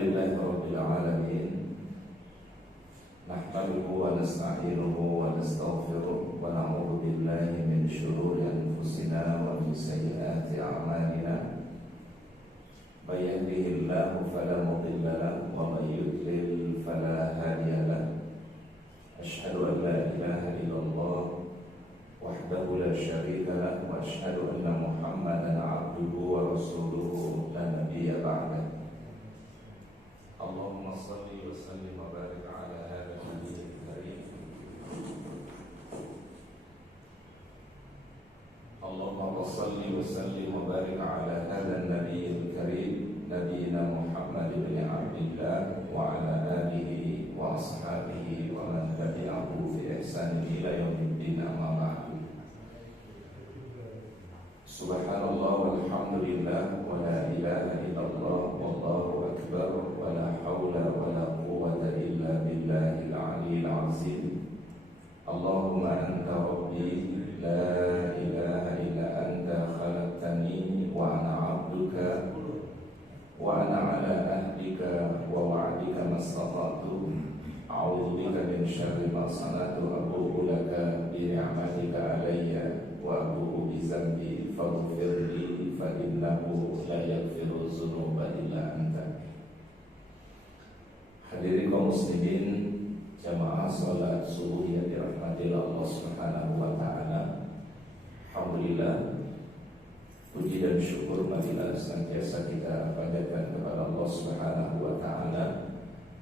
Alhamdulillahi Rabbil Alamin. Nahmaduhu wa nasta'inuhu wa nastaghfiruh wa na'udzu billahi min shururi anfusina wa min sayyiati a'malina. May yahdihillahu fala mudilla lahu wa may yudlil fala hadiya lahu. Asyhadu an la ilaha illallah wahdahu la syarika lahu wa asyhadu anna Muhammadan 'abduhu wa rasuluhu la nabiyya ba'dahu. Allahumma salli wa sallim wa barik ala hadha nabiyil karim. Allahumma salli wa sallim wa barik ala hadha nabiyil karim, nabiyina Muhammad ibn Abdillah wa ala alihi wa ashabihi wa man tabi'ahu fi ihsan ila yaumiddin, amma ba'd. Subhanallah walhamdulillah wa la ilaha illallah wallahu akbar wa la hawla wa la quwwata illa billahil aliyyil azim. Allahumma anta rabbi la ilaha illa anta khalaqtani wa ana 'abduka wa ana 'ala ahdika wa wa'dika mastata'tu. A'udzu bika min syarri ma sana'tu, abu'u laka bi ni'matika 'alayya wa abu'u bi dzambi faghfir li fa innahu la yaghfiru dzunuba illa anta. Hadirin kaum muslimin, jamaah salat subuh yang dirahmati Allah Subhanahu wa taala. Alhamdulillah, puji dan syukur marilah senantiasa kita panjatkan kepada Allah Subhanahu wa taala.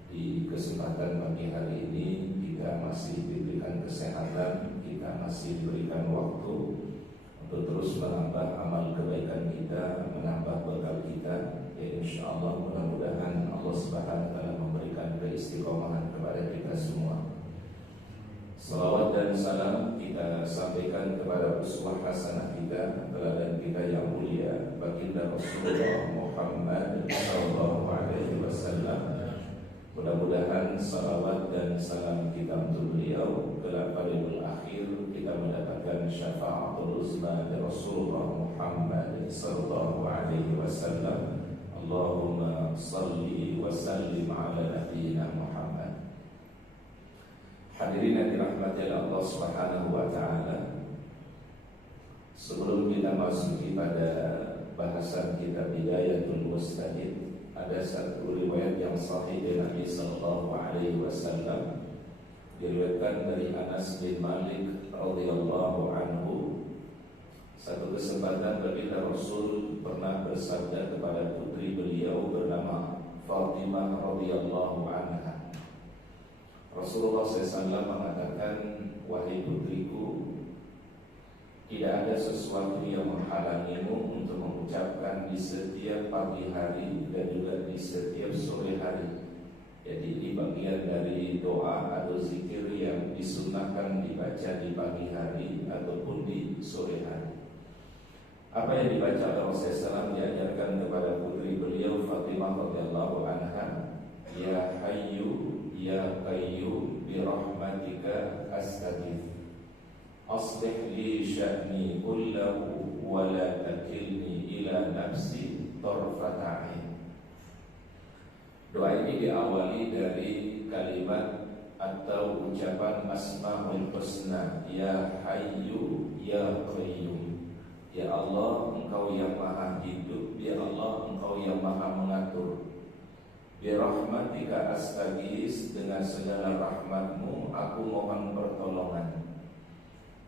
Di kesempatan pagi hari ini kita masih diberikan kesehatan, kita masih diberikan waktu untuk terus menambah amal kebaikan kita, menambah bekal kita. Ya, insyaallah mudah-mudahan Allah Subhanahu wa taala memberikan keistiqomahan kepada kita semua. Salawat dan salam kita sampaikan kepada uswah hasanah kita, teladan kita yang mulia, baginda Rasulullah Muhammad sallallahu alaihi wasallam. Mudah-mudahan salawat dan salam kita untuk beliau kelak pada yaumul akhir kita mendapatkan syafaatul uzma dari Rasulullah Muhammad sallallahu alaihi wasallam. Allahumma salli wa sallim ala nabiyyina Muhammad. Hadirin yang dirahmati Allah Subhanahu wa taala, sebelum kita masuki pada bahasan kitab Bidayatul Mustahid, ada satu riwayat yang sahih dari Nabi sallallahu alaihi wasallam, diriwayatkan dari Anas bin Malik radhiyallahu anhu. Satu kesempatan baginda Rasul pernah bersabda kepada putri beliau bernama Fatimah radhiyallahu anha. Rasulullah SAW mengatakan, wahai putriku, tidak ada sesuatu yang menghalangimu untuk mengucapkan di setiap pagi hari dan juga di setiap sore hari. Jadi di bagian dari doa atau zikir yang disunnahkan dibaca di pagi hari ataupun di sore hari. Apa yang dibaca oleh Rasulullah SAW diajarkan kepada putri beliau Fatimah radhiyallahu anha, ya hayyu ya qayyum bi rahmatika astaghith. Aslih li sya'ni kullahu wa la takilni ila nafsi tarfata ain. Doa ini diawali dari kalimat atau ucapan Asmaul Husna, ya hayyu ya qayyum. Ya Allah, Engkau yang maha hidup, ya Allah, Engkau yang maha mengatur. Bi rahmatika astaghis, dengan segala rahmatmu aku mohon pertolongan.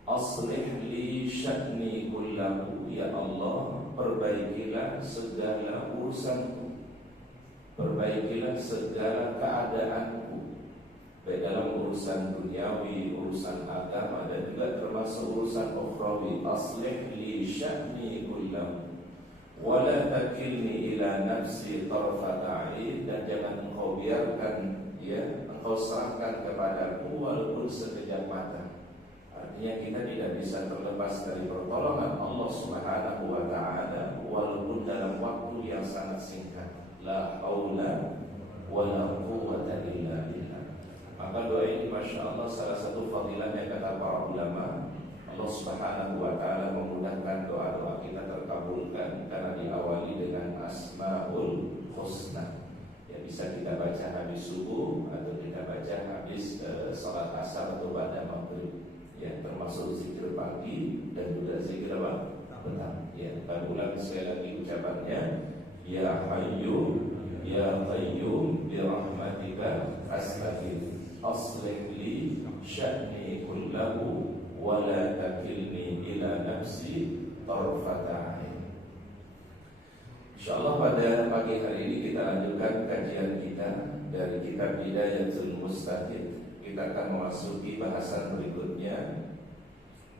Aslih li sya'ni kullahu, ya Allah, perbaikilah segala urusanku, perbaikilah segala keadaanku, baik dalam urusan duniawi, urusan agama, dan juga termasuk urusan ukhrawi. Aslih li sya'ni kullahu wa la takilni ila nafsi tarfata ain, dan jangan engkau biarkan, ya, engkau serahkan kepadaku walaupun sekejap mata. Artinya kita tidak bisa terlepas dari pertolongan Allah Subhanahu wa taala walaupun dalam waktu yang sangat singkat. La haula wa la quwwata illa billah. Maka doa ini Masya Allah salah satu fadilahnya kata para ulama. Allah Subhanahu wa taala memudahkan doa-doa kita terkabulkan karena diawali dengan Asmaul Husna. Ya, bisa bisa kita baca habis subuh atau kita baca habis sholat asar atau pada maghrib, ya, termasuk zikir pagi dan juga zikir apa? Petang. Ya, kita ulang sekali lagi ucapannya, ya hayyu ya qayyum bi rahmatika astaghfir aslih li sya'ni kullahu wa la takilni ila nafsi tarfata ain. Insyaallah pada pagi hari ini kita lanjutkan kajian kita dari kitab Bidayatul Mustahid. Kita akan memasuki bahasan berikutnya,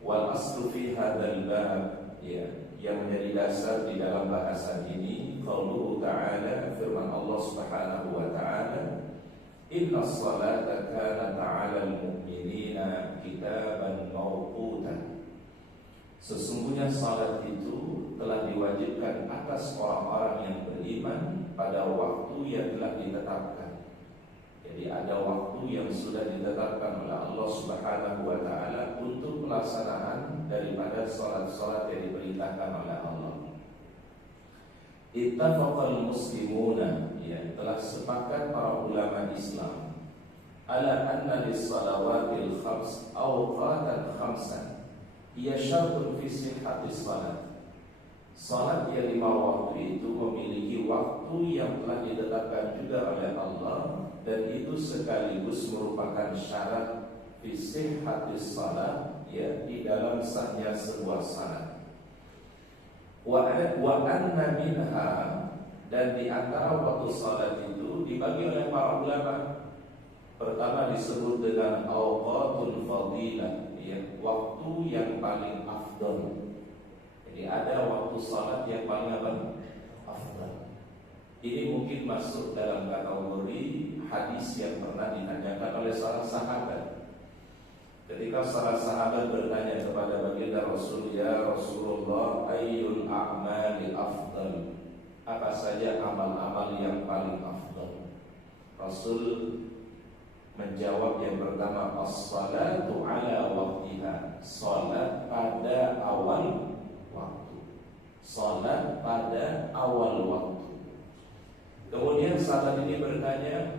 wal aslu fi hadzal bab, ya, yang menjadi dasar di dalam bahasan ini qauluhu ta'ala, firman Allah Subhanahu wa ta'ala, inna sholata kanat 'alal mu'minina kitaban mawqutan. Sesungguhnya salat itu telah diwajibkan atas orang-orang yang beriman pada waktu yang telah ditetapkan. Jadi ada waktu yang sudah ditetapkan oleh Allah Subhanahu wa ta'ala untuk pelaksanaan daripada salat-salat yang diperintahkan oleh Allah. Ittafaqal muslimuna, ya, telah sepakat para ulama Islam ala anna lis-salawatil khams awqatan khamsan hiya syartun fi sihhatis salat. Salat yang 5 waktu itu memiliki waktu yang telah ditetapkan juga oleh Allah, dan itu sekaligus merupakan syarat fi sihhatis salat, ya, di dalam sahnya sebuah salat. Wa anna minha, dan di antara waktu salat itu dibagi oleh para ulama. Pertama disebut dengan awqatul fadilah, ya, waktu yang paling afdal. Jadi ada waktu salat yang paling afdal. Ini mungkin masuk dalam kategori hadis yang pernah ditanyakan oleh seorang sahabat. Ketika seorang sahabat bertanya kepada baginda Rasul, ya Rasulullah, ayyul a'mali afdal, apa saja amal-amal yang paling afdal? Rasul menjawab yang pertama, as-salatu ala waqtiha, salat pada awal waktu. Salat pada awal waktu. Kemudian sahabat ini bertanya,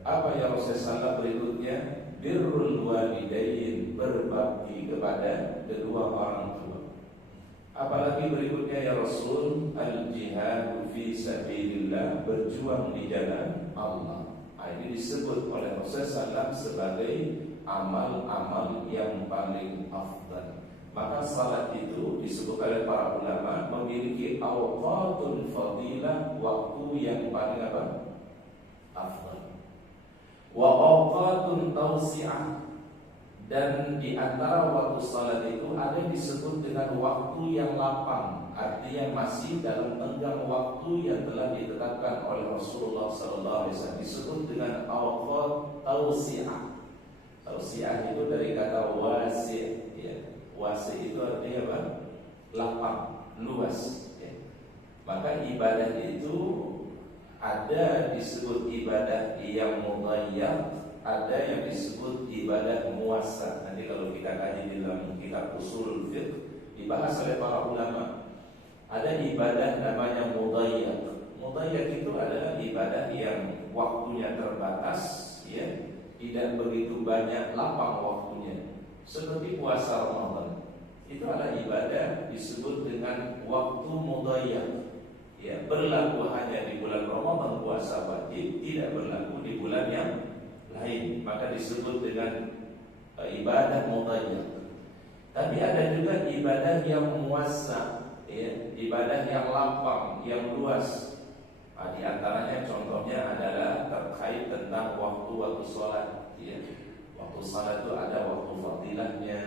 apa ya Rasulullah berikutnya? Birrul walidain, berbakti kepada kedua orang tua. Apalagi berikutnya ya Rasul, al-jihad fi sabilillah, berjuang di jalan Allah. Ini disebut oleh Rasulullah SAW sebagai amal-amal yang paling afdal. Maka salat itu disebut oleh para ulama memiliki awqatul fadilah, waktu yang paling afdal. Wa awqatun tawsi'ah, dan di antara waktu salat itu ada yang disebut dengan waktu yang lapang, artinya masih dalam tenggang waktu yang telah ditetapkan oleh Rasulullah SAW, disebut dengan awqat tawsi'ah. Tawsi'ah itu dari kata wasi', ya. Wasi' itu artinya apa? Lapang, luas, ya. Maka ibadah itu ada disebut ibadah yang mudhayyaq, ada yang disebut ibadah muwassa'. Nanti kalau kita kaji di dalam kitab usul fiqh dibahas oleh para ulama. Ada ibadah namanya mudhayyaq. Mudhayyaq itu adalah ibadah yang waktunya terbatas, ya, tidak begitu banyak lapang waktunya. Seperti puasa Ramadan. Itu adalah ibadah disebut dengan waktu mudhayyaq. Ya, berlaku hanya di bulan Ramadan puasa wajib, tidak berlaku di bulan yang lain, maka disebut dengan ibadah mudhayyaq. Tapi ada juga ibadah yang muwassa', ya, ibadah yang lapang, yang luas. Nah, di antaranya contohnya adalah terkait tentang waktu sholat, ya. Waktu sholat itu ada waktu fadilahnya,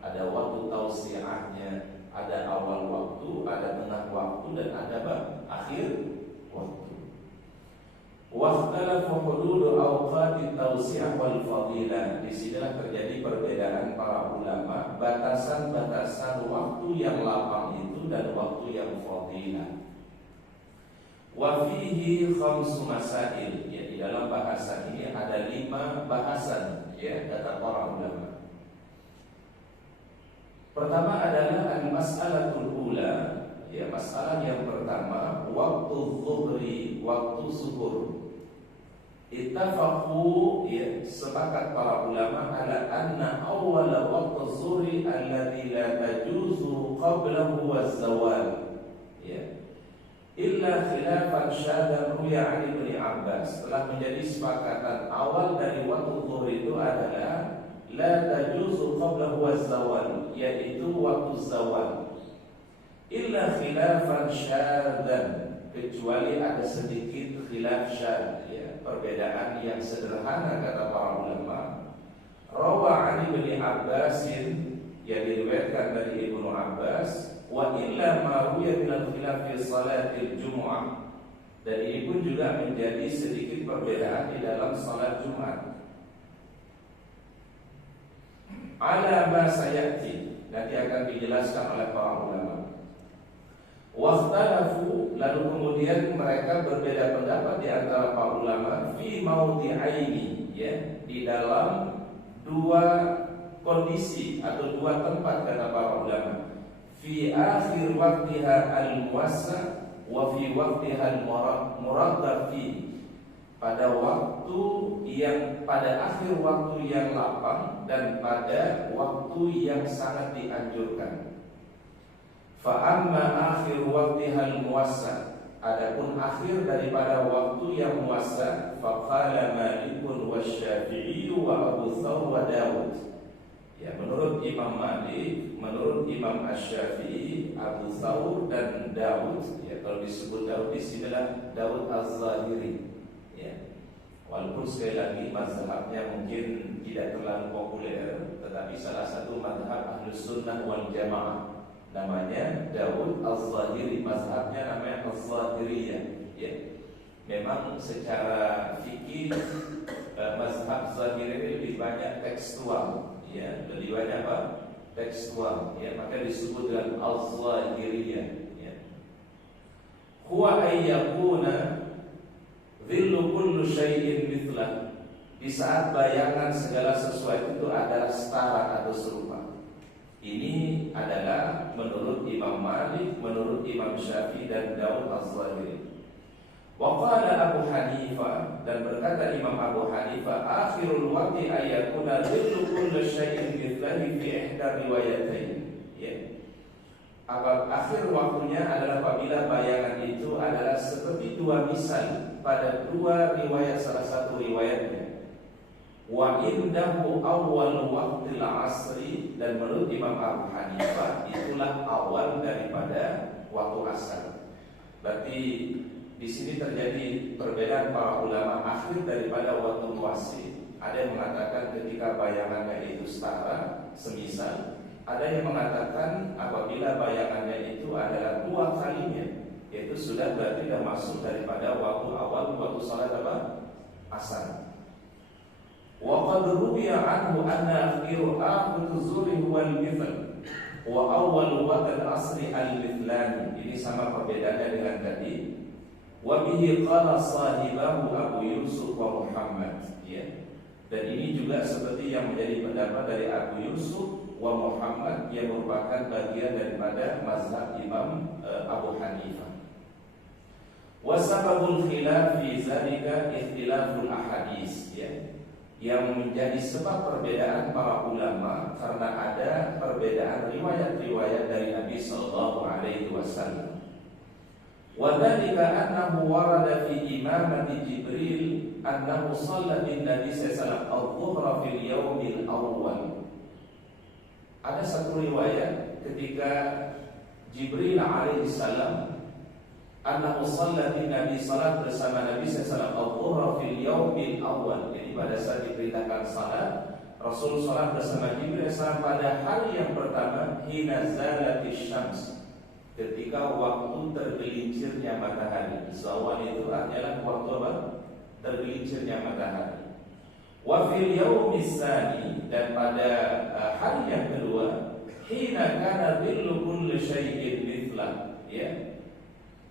ada waktu tausiahnya, ada awal waktu, ada tengah waktu, dan ada akhir waktu. Waqtalafu hududu awqati tausiah wal fadilah. Di sinilah terjadi perbedaan para ulama, batasan-batasan waktu yang lapang itu dan waktu yang fadilah. Wa fihi khamsu masail, ya, di dalam bahasan ini ada 5 bahasan, ya, kata para ulama. Pertama adalah al-mas'alatul ula, ya, masalah yang pertama, waktu zuhri, waktu zuhur. Ittafaqu, ya, sepakat para ulama ala anna awwal waqt az-zuhri alladhi la tajuzu qablahu az-zawal, ya, illa khilafan syadan ruya an Ibnu Abbas. Telah menjadi sepakatan awal dari waktu zuhur itu adalah la tajuzu qablahu az-zawal, yaitu waktu zawal. Illa khilafan syadan, kecuali ada sedikit khilaf syad, ya, perbedaan yang sederhana kata para ulama. Rawa an Ibnu Abbasin, yang diriwayatkan dari Ibnu Abbas, wa illa ma ruya min al-khilaf fi salatil Jumu'ah, dan ini pun juga menjadi sedikit perbedaan di dalam salat Jumat. Ala ma sayati, nanti akan dijelaskan oleh para ulama. Wakhtalafu, lalu kemudian mereka berbeda pendapat di antara para ulama fi maudhi'aini, ya, di dalam dua kondisi atau dua tempat kata para ulama. Fi akhir waqtiha al-muwassa wa fi waqtiha al-muraddaf fi, pada waktu yang pada akhir waktu yang lapang dan pada waktu yang sangat dianjurkan. Fa amma akhir waqtiha al-muwassa, adapun akhir daripada waktu yang muwassa, fa qala Malikun wa Syafi'i wa Abu Thawr wa Dawud. Ya, menurut Imam Malik, menurut Imam Asy-Syafi'i, Abu Thawr dan Dawud, ya, kalau disebut Dawud di sinilah Dawud Az-Zahiri, ya. Walaupun sekali lagi mazhabnya mungkin tidak terlalu populer, tetapi salah satu mazhab Ahlus Sunnah wal Jamaah, namanya Dawud Az-Zahiri, mazhabnya namanya Az-Zahiriyah, ya. Memang secara fikih mazhab Zahiri lebih banyak tekstual, ya, lebih banyak apa? Tekstual, ya, maka disebut dengan Az-Zahiriyah, ya. Huwa ayyakuna dhillu kullu syai'in mithlah, di saat bayangan segala sesuatu itu adalah setara atau serupa. Ini adalah menurut Imam Malik, menurut Imam Syafi'i dan Dawud Az-Zahiri. Wa qala Abu Hanifah, dan berkata Imam Abu Hanifah, akhirul waqti ayakuna dhillu kulli syai'in mithlahi fi ihda riwayatain, ya. Akhir waktunya adalah apabila bayangan itu adalah seperti dua misal pada dua riwayat, salah satu riwayatnya. Wa indahu awal waqtil asri, dan menurut Imam Abu Hanifah itulah awal daripada waktu asar. Berarti di sini terjadi perbedaan para ulama akhir daripada waktu wasit. Ada yang mengatakan ketika bayangannya itu setara, semisal. Ada yang mengatakan apabila bayangannya itu adalah dua kalinya, itu sudah berarti sudah masuk daripada waktu awal waktu salat apa? Asar. Wa qad ruwiya anhu anna akhiru zuhri huwa al-mithl wa awwal waqt al-asri al-mithlan. Ini sama perbedaannya dengan tadi. Wa bihi qala sahibahu Abu Yusuf wa Muhammad, ya. Dan ini juga seperti yang menjadi pendapat dari Abu Yusuf wa Muhammad, yang merupakan bagian daripada mazhab Imam Abu Hanifah. Wa sababul khilaf fi zalika ikhtilaful ahadits, ya. Yang menjadi sebab perbedaan para ulama karena ada perbedaan riwayat-riwayat dari Nabi sallallahu alaihi wasallam. Wa dzalika annahu warada fi imamati Jibril annahu shalla bin Nabi sallallahu alaihi wasallam adh-dhuhra fil yaumil awwal. Ada satu riwayat ketika Jibril alaihi salam annahu shalla bin Nabi, salat bersama Nabi sallallahu alaihi wasallam adh-dhuhra fil yaumil awwal. Jadi pada saat diperintahkan salat, Rasul salat bersama Jibril pada hari yang pertama, hina zalatis syams, ketika waktu tergelincirnya matahari. Zawal itu adalah waktu apa? Tergelincirnya matahari. Wa fil yaumis tsani, dan pada hari yang kedua, hina kana dhillu kulli syai'in mithlah, ya.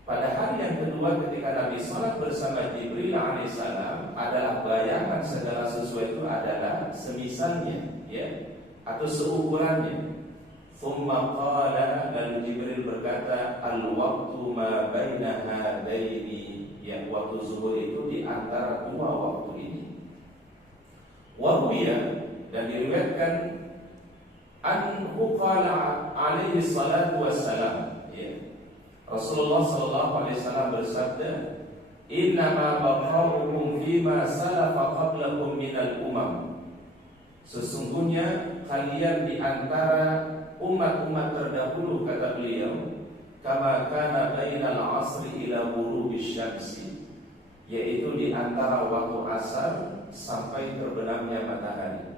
Pada hari yang kedua ketika Nabi salat bersama Jibril alaihissalam, adalah bayangan segala sesuatu adalah semisalnya, ya, atau seukurannya. Thumma qala, lalu Jibril berkata, al-waqtu ma baina hadaini, yang waktu zuhur itu di antara dua waktu Wahuya, dan diriwayatkan anhu qala alaihi salatu wassalam, ya. Rasulullah sallallahu alaihi wasallam bersabda, innama baqaukum fima salafa qablakum minal umam. Sesungguhnya kalian di antara umat-umat terdahulu, kata beliau, kama kana bainal asri ila ghurubish syamsi, yaitu di antara waktu asar sampai terbenamnya matahari.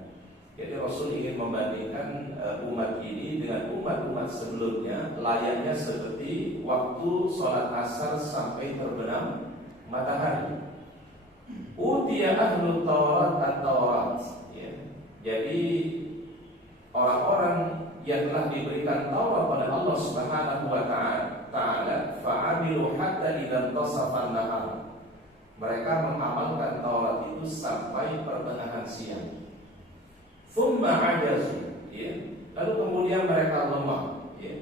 Jadi Rasul ingin membandingkan umat ini dengan umat-umat sebelumnya, layaknya seperti waktu sholat asar sampai terbenam matahari. Utiya ahlu Taurat at-Taurat, ya. Jadi orang-orang yang telah diberikan Taurat oleh Allah Subhanahu wa taala, fa'amilu hatta idza tasafa an-nahar. Mereka mengamalkan Taurat itu sampai pertengahan siang. Thumma ajazu, ya. Lalu kemudian mereka lemah, ya.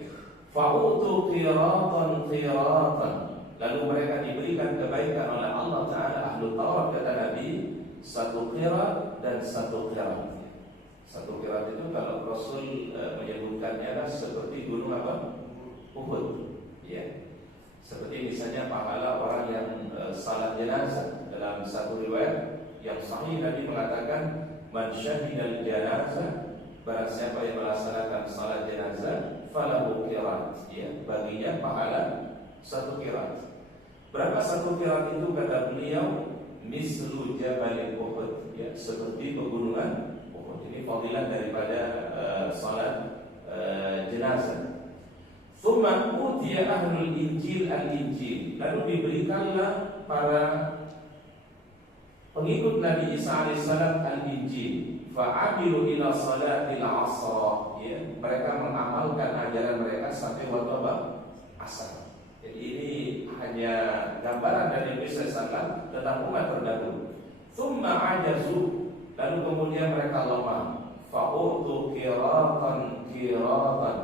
Fa'utu qiratan qiratan. Lalu mereka diberikan kebaikan oleh Allah Ta'ala. Ahlu Taurat, kata Nabi, satu qirat dan satu qirat. Satu qirat itu kalau Rasul menyebutkannya adalah seperti gunung apa? Uhud, ya. Seperti misalnya pahala orang yang salat jenazah. Dalam satu riwayat yang sahih Nabi mengatakan, man syahidal janazah, barang siapa yang melaksanakan salat jenazah, falahu qirat, ya, baginya pahala satu qirat. Berapa satu qirat itu, kata beliau? Mislu jabal Uhud, ya, seperti pegunungan Uhud. Ini fadilah daripada salat jenazah. Tsumma utiya ahlul injil al-injil. Lalu diberikanlah para pengikut Nabi Isa alaihissalam al-injil. Fa'amilu ila salatil asr, ya. Mereka mengamalkan ajaran mereka sampai waktu asar. Jadi ini hanya gambaran dari Nabi SAW tentang umat terdahulu. Tsumma ajazu, lalu kemudian mereka lemah. Fa'utu qiratan qiratan.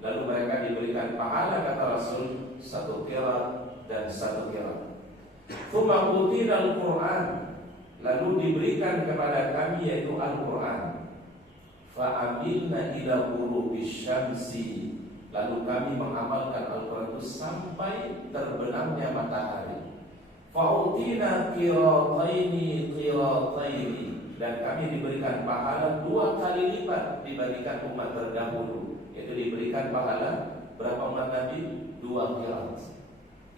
Lalu mereka diberikan pahala, kata Rasul, satu qirat dan satu qirat. Tsumma utina al-Qur'an. Lalu diberikan kepada kami yaitu Al-Quran. Fa'amilna ila ghurubish syamsi. Lalu kami mengamalkan Al-Quran itu sampai terbenamnya matahari. Fa'utina qirataini qirataini. Dan kami diberikan pahala 2 kali lipat dibandingkan umat terdahulu. Yaitu diberikan pahala berapa umat Nabi? 2 qirat.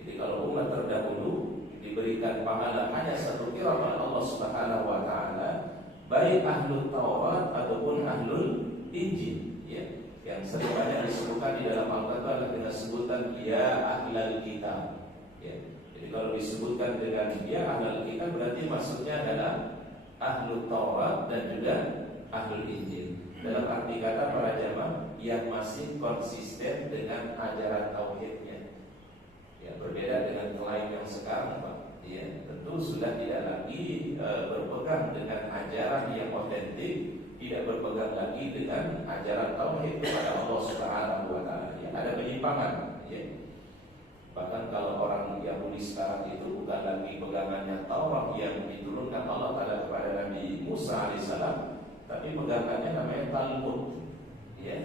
Jadi kalau umat terdahulu diberikan pahala hanya 1 qirat oleh Allah Subhanahu wa taala, baik ahlul Taurat ataupun ahlul Injil, ya. Yang sering banyak disebutkan di dalam Al-Qur'an adalah dengan sebutan ya ahlul kitab, ya. Jadi kalau disebutkan dengan ya ahlul kitab berarti maksudnya adalah ahlul Taurat dan juga ahlul Injil. Dalam arti kata para jamaah yang masih konsisten dengan ajaran tauhidnya. Ya, berbeda dengan klaim yang sekarang, Pak. Ya, tentu sudah tidak lagi berpegang dengan ajaran yang otentik, tidak berpegang lagi dengan ajaran tauhid kepada Allah Subhanahu wa taala. Ya, ada penyimpangan, ya. Bahkan kalau orang Yahudi sekarang itu bukan lagi pegangannya Taurat yang diturunkan Allah Taala kepada Nabi Musa alaihissalam, tapi pegangannya namanya Talmud. Ya,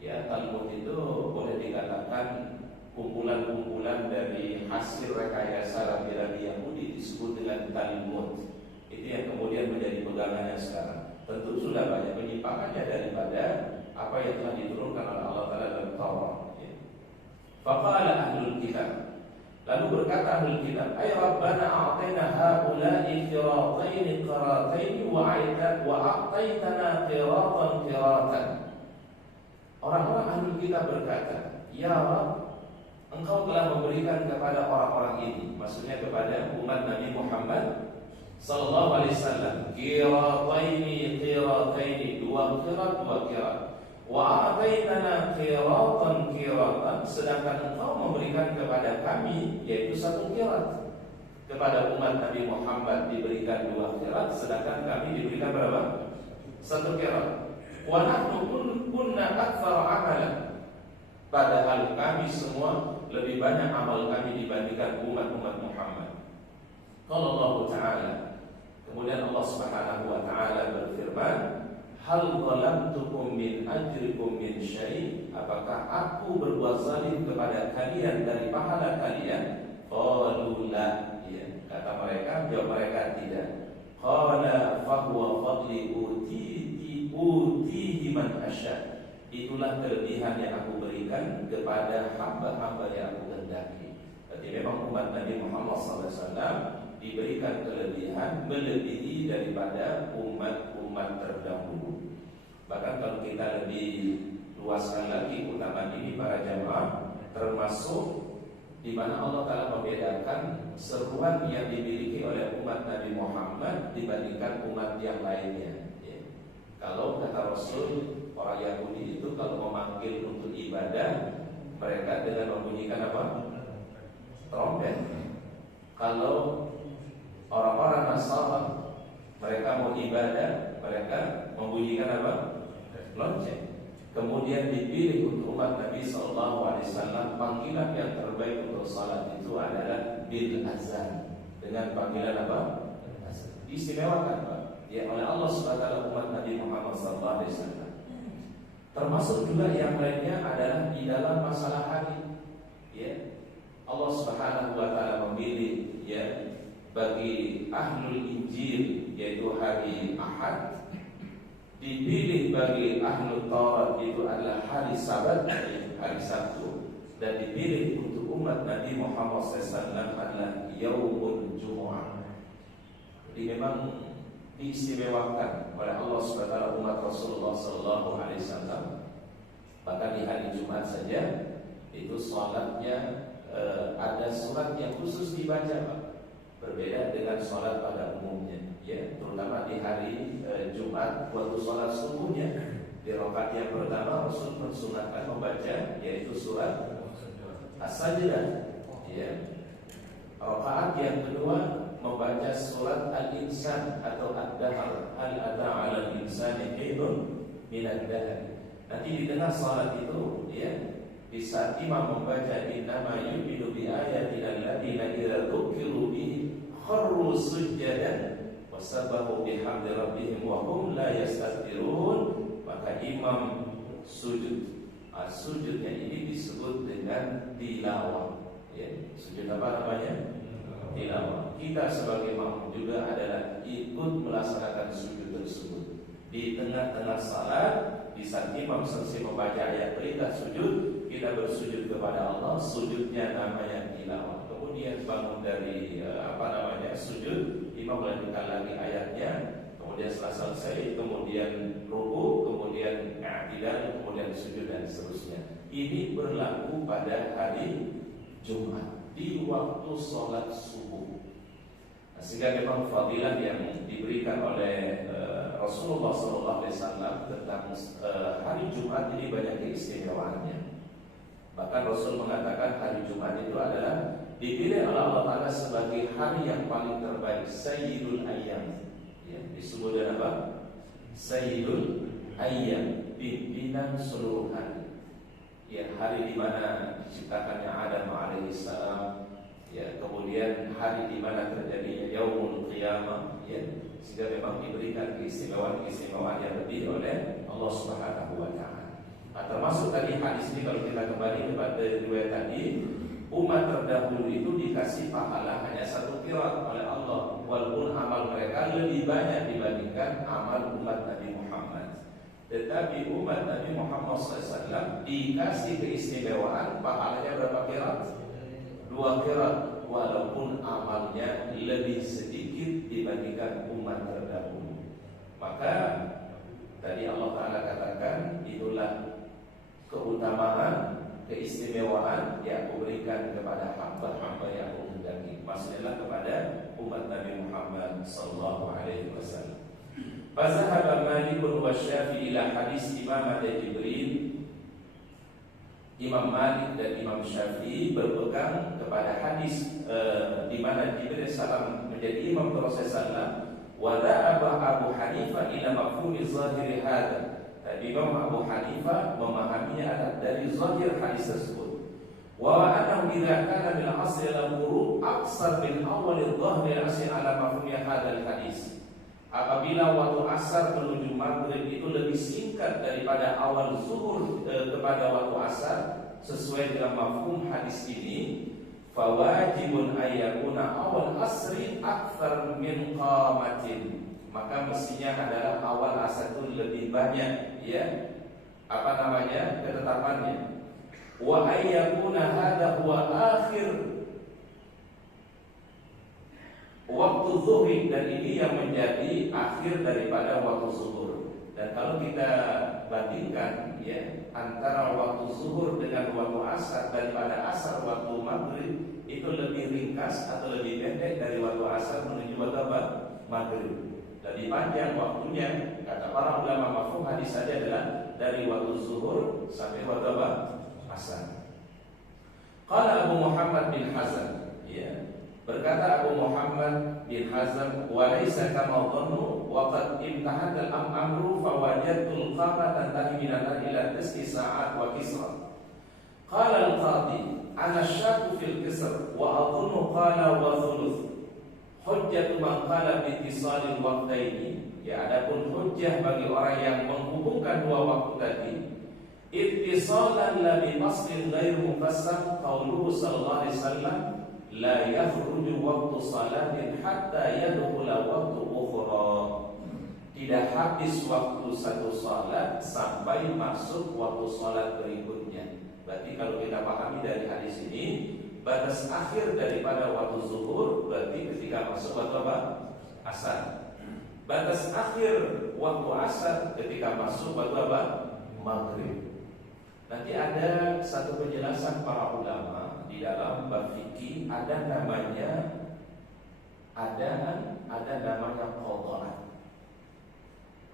ya, Talmud itu boleh dikatakan kumpulan-kumpulan dari hasil rekayasa rabi-rabi Yahudi disebut dengan Talmud. Itu yang kemudian menjadi pegangannya sekarang. Tentu sudah banyak penyimpangannya daripada apa yang telah diturunkan oleh Allah Taala dalam Taurat. Ya. Faqala ahlul kitab. Lalu berkata ahlul kitab, ay rabbana a'tayna haula'i qirataini qirataini wa a'taytana qiratan qiratan. Orang-orang ahlul kitab berkata, ya Rabb, Engkau telah memberikan kepada orang-orang ini, maksudnya kepada umat Nabi Muhammad sallallahu alaihi wasallam, qirataini qirataini, 2 qirat 2 qirat. Wa ataitana qiratan qiratan, sedangkan Engkau memberikan kepada kami yaitu 1 qirat. Kepada umat Nabi Muhammad diberikan 2 qirat, sedangkan kami diberikan berapa? 1 qirat. Wa nahnu kunna aktsara amalan. Padahal kami semua lebih banyak amal kami dibandingkan umat-umat Muhammad. Kalau Allah Ta'ala, kemudian Allah Subhanahu wa taala berfirman, hal zalamtukum min ajrikum min syai', apakah aku berbuat zalim kepada kalian dari pahala kalian? Qalu la, ya, kata mereka, jawab mereka tidak. Qala fa huwa fadli utihi man asya, itulah kelebihan yang aku berikan kepada hamba-hamba yang aku kehendaki. Berarti memang umat Nabi Muhammad SAW diberikan kelebihan melebihi daripada umat-umat terdahulu. Bahkan kalau kita lebih luaskan lagi keutamaan ini para jamaah, termasuk di mana Allah Ta'ala membedakan seruan yang dimiliki oleh umat Nabi Muhammad dibandingkan umat yang lainnya, ya. Kalau kata Rasul, orang Yahudi itu kalau memanggil untuk ibadah, mereka dengan membunyikan apa? Trompet. Kalau orang-orang Nasara, mereka mau ibadah, mereka membunyikan apa? Lonceng. Kemudian dipilih untuk umat Nabi SAW, panggilan yang terbaik untuk salat itu adalah bil azan, dengan panggilan apa? Diistimewakan, Pak, ya, oleh Allah SWT umat Nabi Muhammad SAW. Termasuk juga yang lainnya adalah di dalam masalah hari, ya. Allah Subhanahu wa taala memilih, ya, bagi ahlul Injil yaitu hari Ahad, dipilih bagi ahlul Taurat itu adalah hari Sabat, hari Sabtu, dan dipilih untuk umat Nabi Muhammad SAW adalah Yaumul Jumu'ah. Jadi memang diistimewakan oleh Allah SWT umat Rasulullah SAW. Bahkan di hari Jumat saja itu sholatnya ada surat yang khusus dibaca, Pak. Berbeda dengan sholat pada umumnya, ya, terutama di hari Jumat waktu sholat subuhnya. Di rakaat yang pertama Rasul mensunahkan membaca yaitu surat As-Sajdah, ya. Rakaat yang kedua membaca surat Al-Insan atau Ad-Dahr, hal ata 'alal insani hinun minad dahr. Nanti di tengah salat itu, ya, di saat imam membaca innama yu'minu bi ayatina alladziina idza dzukiru bihi kharru sujjadan wasabbahu bihamdi rabbihim wa hum la yastakbirun, maka imam sujud. Sujudnya ini disebut dengan tilawah, ya. Sujud apa namanya? Tilawah. Kita sebagai makmum juga adalah ikut melaksanakan sujud tersebut. Di tengah-tengah salat, di saat imam selesai membaca ayat perintah sujud, kita bersujud kepada Allah. Sujudnya namanya tilawah. Kemudian bangun dari sujud, imam melanjutkan lagi ayatnya. Kemudian setelah selesai, kemudian ruku, kemudian i'tidal, kemudian sujud dan seterusnya. Ini berlaku pada hari Jumat di waktu sholat subuh. Nah, sehingga memang fadilah yang diberikan oleh Rasulullah SAW tentang hari Jumat ini banyak keistimewaannya. Bahkan Rasul mengatakan hari Jumat itu adalah dipilih oleh Allah Ta'ala sebagai hari yang paling terbaik, Sayyidul Ayyam, ya, disebut dengan apa? Sayyidul Ayyam, pimpinan seluruh hari, ya, hari di mana diciptakannya Adam alaihissalam, ya, kemudian hari di mana terjadinya Yaumul Qiyamah, ya, sehingga memang diberikan keistimewaan yang lebih oleh Allah Subhanahu wa taala. Nah, termasuk tadi hadis ini, kalau kita kembali kepada riwayat tadi, umat terdahulu itu dikasih pahala hanya 1 qiraat oleh Allah, walaupun amal mereka lebih banyak dibandingkan amal umat Nabi Muhammad. Tetapi umat Nabi Muhammad SAW dikasih keistimewaan pahalanya berapa qiraat? 2 qiraat, walaupun amalnya lebih sedikit dibandingkan umat terdahulu. Maka tadi Allah Ta'ala katakan, itulah keutamaan, keistimewaan yang aku berikan kepada hamba-hamba yang aku kehendaki. Maksudnya kepada umat Nabi Muhammad sallallahu alaihi wasallam. Fazahaba Malik wa Syafi'i ila hadis Imam Jibril. Imam Malik dan Imam Syafi'i berpegang kepada hadis di mana Jibril salam menjadi imam Rasulullah. Wa dha'aba Abu Hanifah ila mafhumi zahiri hadza. Tapi Imam Abu Hanifah memahaminya dari zahir hadis tersebut. Wa annahu idza kana bil asli al-quru' aqsar min awal adh-dhahr al-asli ala mafhumi hadzal hadis. apabila waktu asar menuju maghrib itu lebih singkat daripada awal zuhur kepada waktu asar, sesuai dengan mafhum hadis ini, fawajibun ayyakuna awal asri akthar min qamatin, maka mestinya adalah awal asar itu lebih banyak, ya, ketetapannya. Wa ayyakuna hadha huwa akhir waktu zuhur, dan ini yang menjadi akhir daripada waktu zuhur. Dan kalau kita bandingkan, ya, antara waktu zuhur dengan waktu asar, daripada asar waktu maghrib itu lebih ringkas atau lebih pendek dari waktu asar menuju waktu maghrib. Lebih panjang waktunya, kata para ulama mafhum hadis saja adalah dari waktu zuhur sampai waktu asar. Qala Abu Muhammad bin Hazm, ya, berkata Abu Muhammad bin Hazm, wa laysa kama dhannu wa qad imtahana al-amru fawajadtu al-qamata tantahi min ila 9 sa'at wa kisra. Qala al-qadi ana syakku fil kisr wa adhunnu qala wa thuluth. Hujjatu man qala bi ittisalil waqtaini, ya, adapun hujjah bagi orang yang menghubungkan dua waktu tadi, ittisalan la bi faslin ghair mufassal, qauluhu sallallahu alaihi wasallam la yakhruju waqtu salatin hatta yadkhula waqtu ukhra, tidak habis waktu satu salat sampai masuk waktu salat berikutnya. Berarti kalau kita pahami dari hadis ini, batas akhir daripada waktu zuhur berarti ketika masuk waktu asar. Batas akhir waktu asar ketika masuk waktu maghrib. Nanti ada satu penjelasan para ulama di dalam bab fikih, ada namanya adaan, ada namanya qadaan.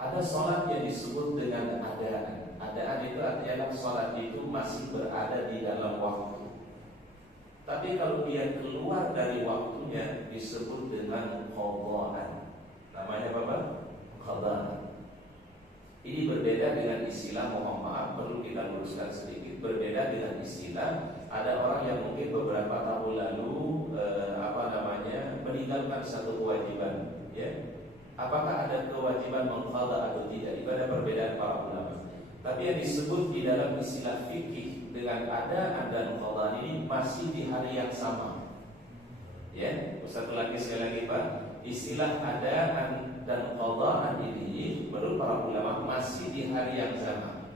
Ada salat yang disebut dengan adaan. Adaan itu artinya salat itu masih berada di dalam waktu. Tapi kalau dia keluar dari waktunya disebut dengan qadaan. Namanya apa? Qadaan. Ini berbeda dengan istilah, mohon maaf perlu kita luruskan sedikit, berbeda dengan istilah. Ada orang yang mungkin beberapa tahun lalu meninggalkan satu kewajiban, ya. Apakah ada kewajiban mengqadha atau tidak? Itu ada perbedaan para ulama. Tapi yang disebut di dalam istilah fikih dengan adaan dan qadhaan ini masih di hari yang sama. Ya, satu lagi sekali lagi Pak, istilah adaan dan qadhaan ini menurut para ulama masih di hari yang sama.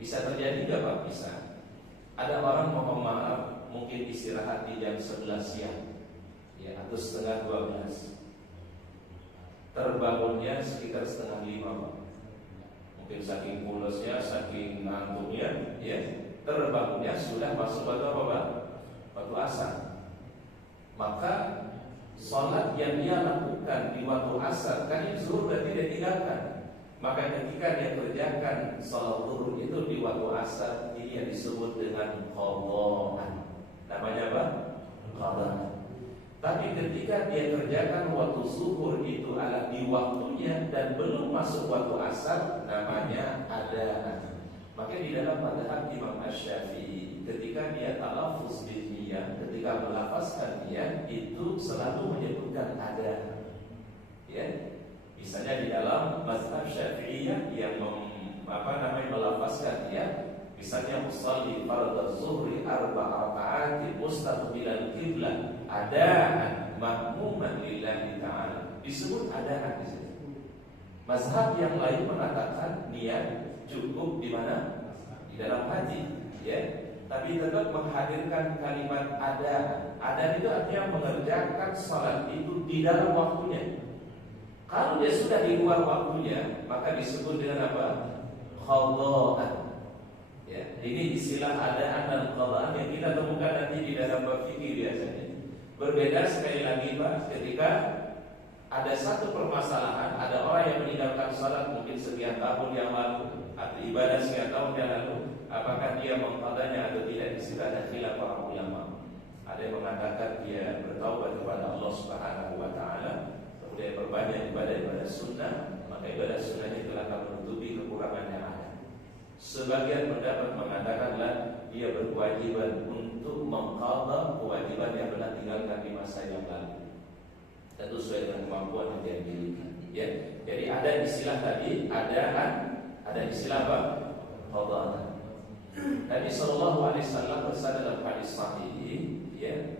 Bisa terjadi enggak Pak? Bisa. Ada orang mohon maaf mungkin istirahat di jam 11 siang, ya, atau setengah 12. Terbangunnya sekitar setengah 5 Pak. Mungkin saking pulasnya, saking ngantuknya, ya, terbangunnya sudah masuk waktu apa Pak? Waktu asar. Maka sholat yang dia lakukan di waktu asar, kan ini zuhur berarti dia tinggalkan. Maka ketika dia kerjakan sholat zuhur itu di waktu asar, ini yang disebut dengan qadhaan. Namanya apa? Qadhaan. Tapi ketika dia kerjakan waktu zuhur itu adalah di waktunya dan belum masuk waktu asar, namanya adaan. Maka di dalam mazhab Imam Asy-Syafi'i, ketika dia talaffuz bil niyah, ketika melafazkan niyah itu selalu menyebutkan adaan. Ya. Misalnya di dalam mazhab Syafi'iyah yang melafazkan niyah, misalnya usolli fardhu zuhri 4 raka'atin mustaqbilal qiblah adaan mahmuman lillahi ta'ala, disebut adaan di situ. Mazhab yang lain mengatakan niat cukup di mana? Di dalam hati, ya. Tapi tetap menghadirkan kalimat adaan. Adaan itu artinya mengerjakan salat itu di dalam waktunya. Kalau dia sudah di luar waktunya, maka disebut dengan apa? Qadhaan. Ya, ini istilah adaan dan qadhaan yang kita temukan nanti di dalam bab fikih biasanya. Berbeda sekali lagi Pak, ketika ada satu permasalahan, ada orang yang meninggalkan salat mungkin sekian tahun yang lalu, atau ibadah sekian tahun yang lalu, apakah dia mengqadhanya atau tidak, disitu ada khilaf para ulama. Ada yang mengatakan dia bertaubat kepada Allah Subhanahu wa taala, kemudian berbanyak ibadah sunnah, maka ibadah sunnahnya telah akan menutupi kekurangan yang ada. Sebagian pendapat mengatakanlah dia berkewajiban untuk mengqadha kewajiban yang pernah tinggalkan di masa yang lalu. Tentu sesuai dengan kemampuan yang dia miliki. Ya, ada istilah tadi, ada istilah apa? Qadha. Nabi sallallahu alaihi wasallam bersabda dalam hadis sahih, ya.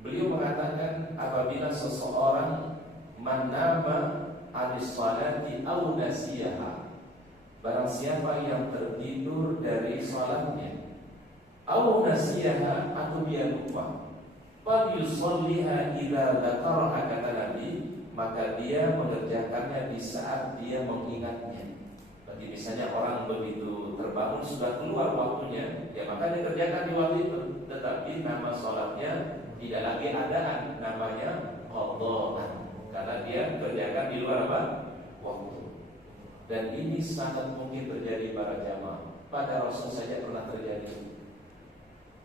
Beliau mengatakan apabila seseorang manama anis salati aw nasiyaha, barang siapa yang tertidur dari salatnya, aw nasiyaha atau dia lupa, fal yusalliha idza dzakara, kata Nabi, maka dia mengerjakannya di saat dia mengingatnya. Bagi misalnya orang begitu terbangun sudah keluar waktunya, ya maka dia kerjakan di waktu itu. Tetapi nama salatnya tidak lagi adaan, namanya qadhaan, karena dia kerjakan di luar apa? Waktu. Dan ini sangat mungkin terjadi para jamaah. Pada Rasul saja pernah terjadi.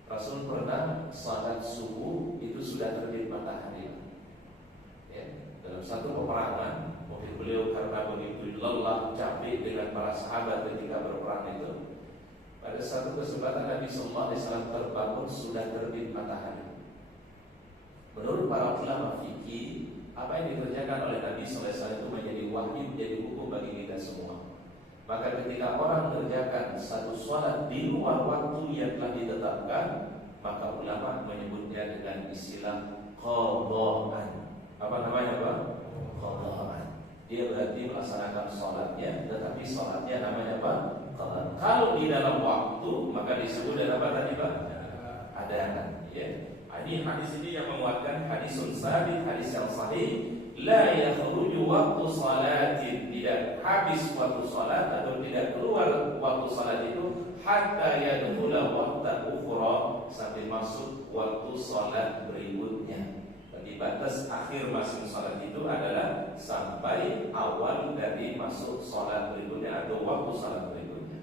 Rasul pernah salat subuh itu sudah terbit matahari. Ya, dalam satu peperangan, mungkin beliau karena begitu lelah, capek dengan para sahabat ketika berperang itu, pada satu kesempatan Nabi sallallahu alaihi wasallam terbangun sudah terbit matahari. Menurut para ulama fikih, apa yang dikerjakan oleh Nabi sallallahu alaihi wasallam itu menjadi wahyu, menjadi hukum bagi kita semua. Maka ketika orang mengerjakan satu sholat di luar waktu yang telah ditetapkan, maka ulama menyebutnya dengan istilah qadhaan. Apa namanya, Pak? Qadhaan. Dia berarti melaksanakan sholatnya, tetapi sholatnya namanya apa? Qadhaan. Kalau di dalam waktu, maka disebut dengan apa tadi, Pak? Adaan, ya. Ini hadis ini yang menguatkan hadis sabit, hadis yang sahih. La yakhruju waktu salatin, tidak habis waktu salat atau tidak keluar waktu salat itu hatta yadkhula waqta ukhra, sampai masuk waktu salat berikutnya. Jadi batas akhir masuk salat itu adalah sampai awal dari masuk salat berikutnya atau waktu salat berikutnya.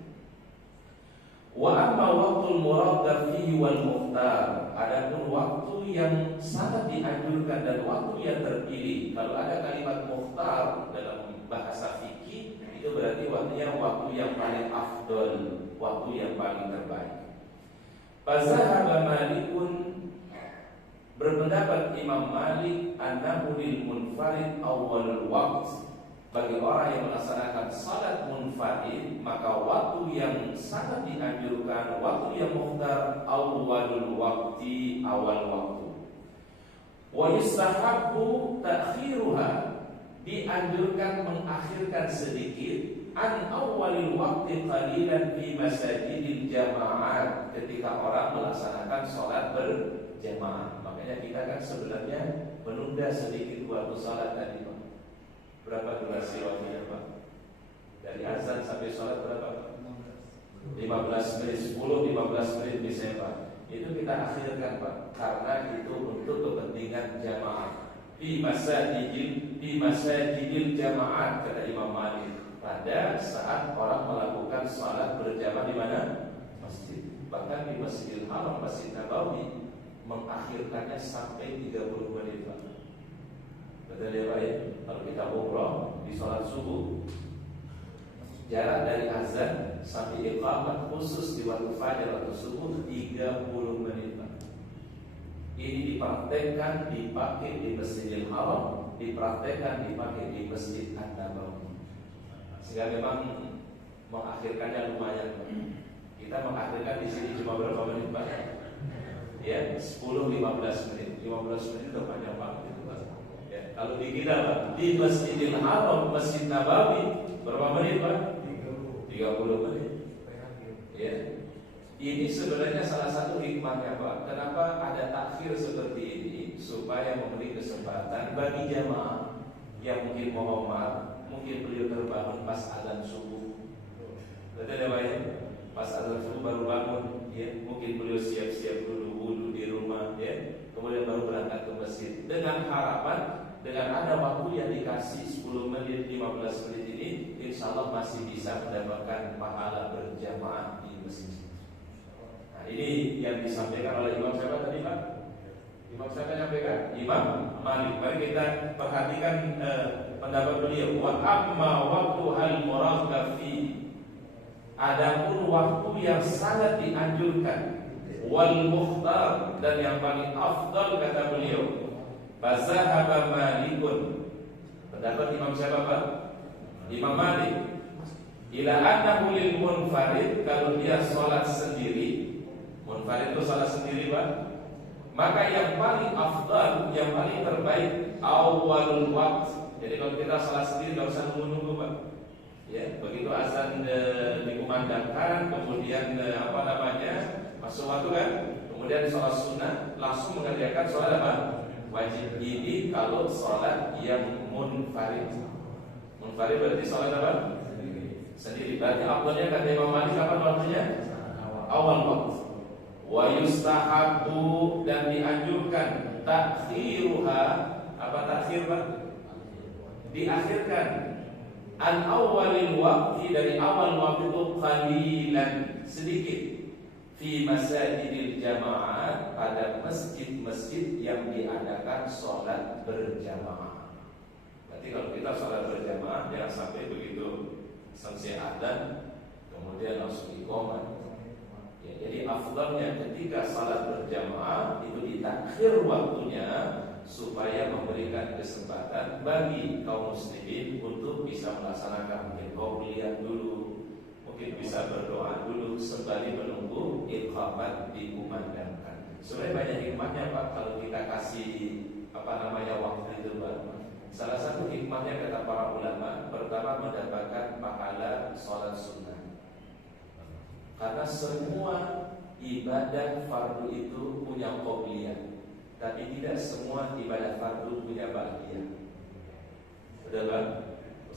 Wa amma waqtul muraddaf fihi wal mukhtar, adapun waktu yang sangat dianjurkan dan waktu yang terpilih. Kalau ada kalimat mukhtar dalam bahasa fikih, itu berarti waktunya waktu yang paling afdol, waktu yang paling terbaik. Fazahaba Malikun, berpendapat Imam Malik, annahu lil munfarid awwalul waqt, bagi orang yang melaksanakan salat munfarid, maka waktu yang sangat dianjurkan, waktu yang mukhtar, awwalul waqti, awal waktu. Wa yustahabbu ta'khiruha, dianjurkan mengakhirkan sedikit, an awwalil waqti qalilan fi masajidil jamaat, ketika orang melaksanakan salat berjamaah. Makanya kita kan sebenarnya menunda sedikit waktu salat tadi, Pak. Berapa durasi waktunya, Pak? Dari azan sampai sholat berapa? 15 menit, 10-15 menit misalnya, Pak. Itu kita akhirkan, Pak, karena itu untuk kepentingan jamaah. Di masajidil jamaah, kata Imam Malik, pada saat orang melakukan sholat berjamaah di mana? Masjid. Bahkan di Masjidil Haram, Masjid Nabawi, mengakhirkannya sampai 30 menit, Pak. Betul ya, Pak, ya? Kalau kita umroh di sholat subuh, jarak dari azan sampai iqamah khusus di waktu fajar atau subuh 30 menit, Pak. Ini dipraktekkan, dipakai di Masjidil Haram, dipraktekkan, dipakai di Masjid An-Nabawi. Sehingga memang mengakhirkannya lumayan, Pak. Kita mengakhirkan di sini cuma berapa menit, Pak? Ya, 10-15 menit. 15 menit udah banyak banget. Kalau di kita, Pak, di Masjidil Haram, Masjid Nabawi, berapa menit, Pak? 30 menit. Ya. Ini sebenarnya salah satu hikmahnya, Pak. Kenapa ada takhir seperti ini? Supaya memberi kesempatan bagi jamaah yang mungkin mohon maaf, mungkin beliau terbangun pas azan subuh. Betul ya, Pak, ya? Pas azan subuh baru bangun, ya. Mungkin beliau siap-siap dulu wudu di rumah, ya. Kemudian baru berangkat ke masjid dengan harapan, dengan ada waktu yang dikasih 10 menit, 15 menit ini, insya Allah masih bisa mendapatkan pahala berjamaah di masjid. Nah, ini yang disampaikan oleh Imam siapa tadi, Pak? Imam siapa nyampaikan? Imam Malik. Mari kita perhatikan pendapat beliau. Wa amma waktu hal muraghab fi, adapun waktu yang sangat dianjurkan, wal mukhtar, dan yang paling afdal, kata beliau, Fazahaba Malikun, Pendapat Imam siapa Pak? Imam Malik. Ila annahu lil munfarid, kalau dia sholat sendiri, munfarid itu sholat sendiri Pak, maka yang paling afdal, yang paling terbaik awalul waqt. Jadi kalau kita sholat sendiri nggak usah nunggu-nunggu Pak. Ya, begitu azan dikumandangkan, kemudian masuk waktu kan, kemudian sholat sunnah, langsung mengerjakan sholat apa? Wajib. Ini kalau sholat yang munfarid. Munfarid berarti sholat apa? Sendiri. Berarti afdalnya kata Imam Malik apa waktunya? Awal waktu. Wa yustahabu, dan dianjurkan takhiruha. Apa takhir Pak? Diakhirkan. An awalil waktu, dari awal waktu itu qalilan, sedikit. Fi masajidil jamaah, pada masjid-masjid yang diadakan sholat berjamaah. Berarti kalau kita sholat berjamaah jangan sampai begitu selesai adzan kemudian langsung iqamah. Ya, jadi afdalnya ketika salat berjamaah itu ditakhir waktunya supaya memberikan kesempatan bagi kaum muslimin untuk bisa melaksanakan mungkin qauliyah dulu, mungkin bisa berdoa dulu sembari menunggu iqamat dikumandangkan. Sebenarnya banyak hikmahnya Pak kalau kita kasih waktu itu Pak. Salah satu hikmahnya kata para ulama, pertama mendapatkan pahala sholat sunnah. Karena semua ibadah fardu itu punya qobliyah, tapi tidak semua ibadah fardu punya ba'diyah. Betul Pak?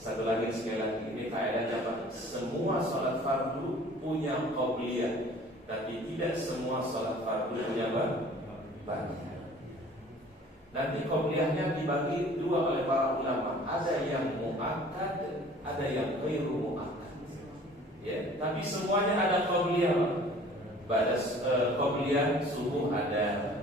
Satu lagi sekali lagi, ini kaidahnya Pak. Semua sholat fardu punya qobliyah, tapi tidak semua sholat fardu punya ba'diyah. Nanti qobliyahnya dibagi dua oleh para ulama. Ada yang muakkad, ada yang ghairu muakkad. Ya, tapi semuanya ada qobliyah. Pada qobliyah subuh ada,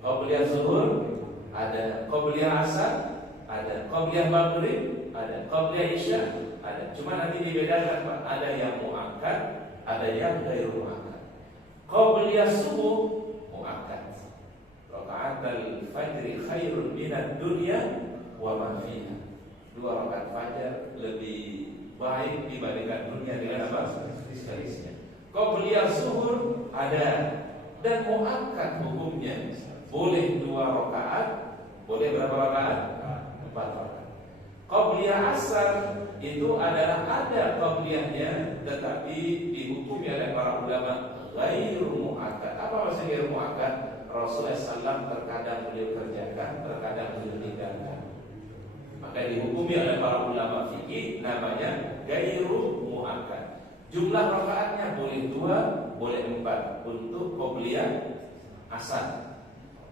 qobliyah zuhur ada, qobliyah asar ada, qobliyah maghrib ada, qobliyah isya ada. Cuma nanti dibedakan Pak. Ada yang muakkad, ada yang ghairu muakkad. Qobliyah subuh muakkad. Raka'atul fajri khairun minad dunya wa ma fiha. 2 rakaat fajar lebih baik dibandingkan dunia dengan apa? Selisihnya. Qobliyah zuhur ada dan muakkad hukumnya. Boleh 2 rakaat, boleh berapa rakaat? 4 rakaat. Qobliyah asar itu adalah ada qobliyahnya, tetapi dihukumi oleh para ulama ghairu muakkad. Apa maksudnya ghairu muakkad? Rasulullah SAW terkadang beliau kerjakan, terkadang beliau tinggalkan. Maka dihukumi oleh para ulama fikih namanya ghairu muakkad. Jumlah rakaatnya boleh 2, boleh 4 untuk qobliyah asar.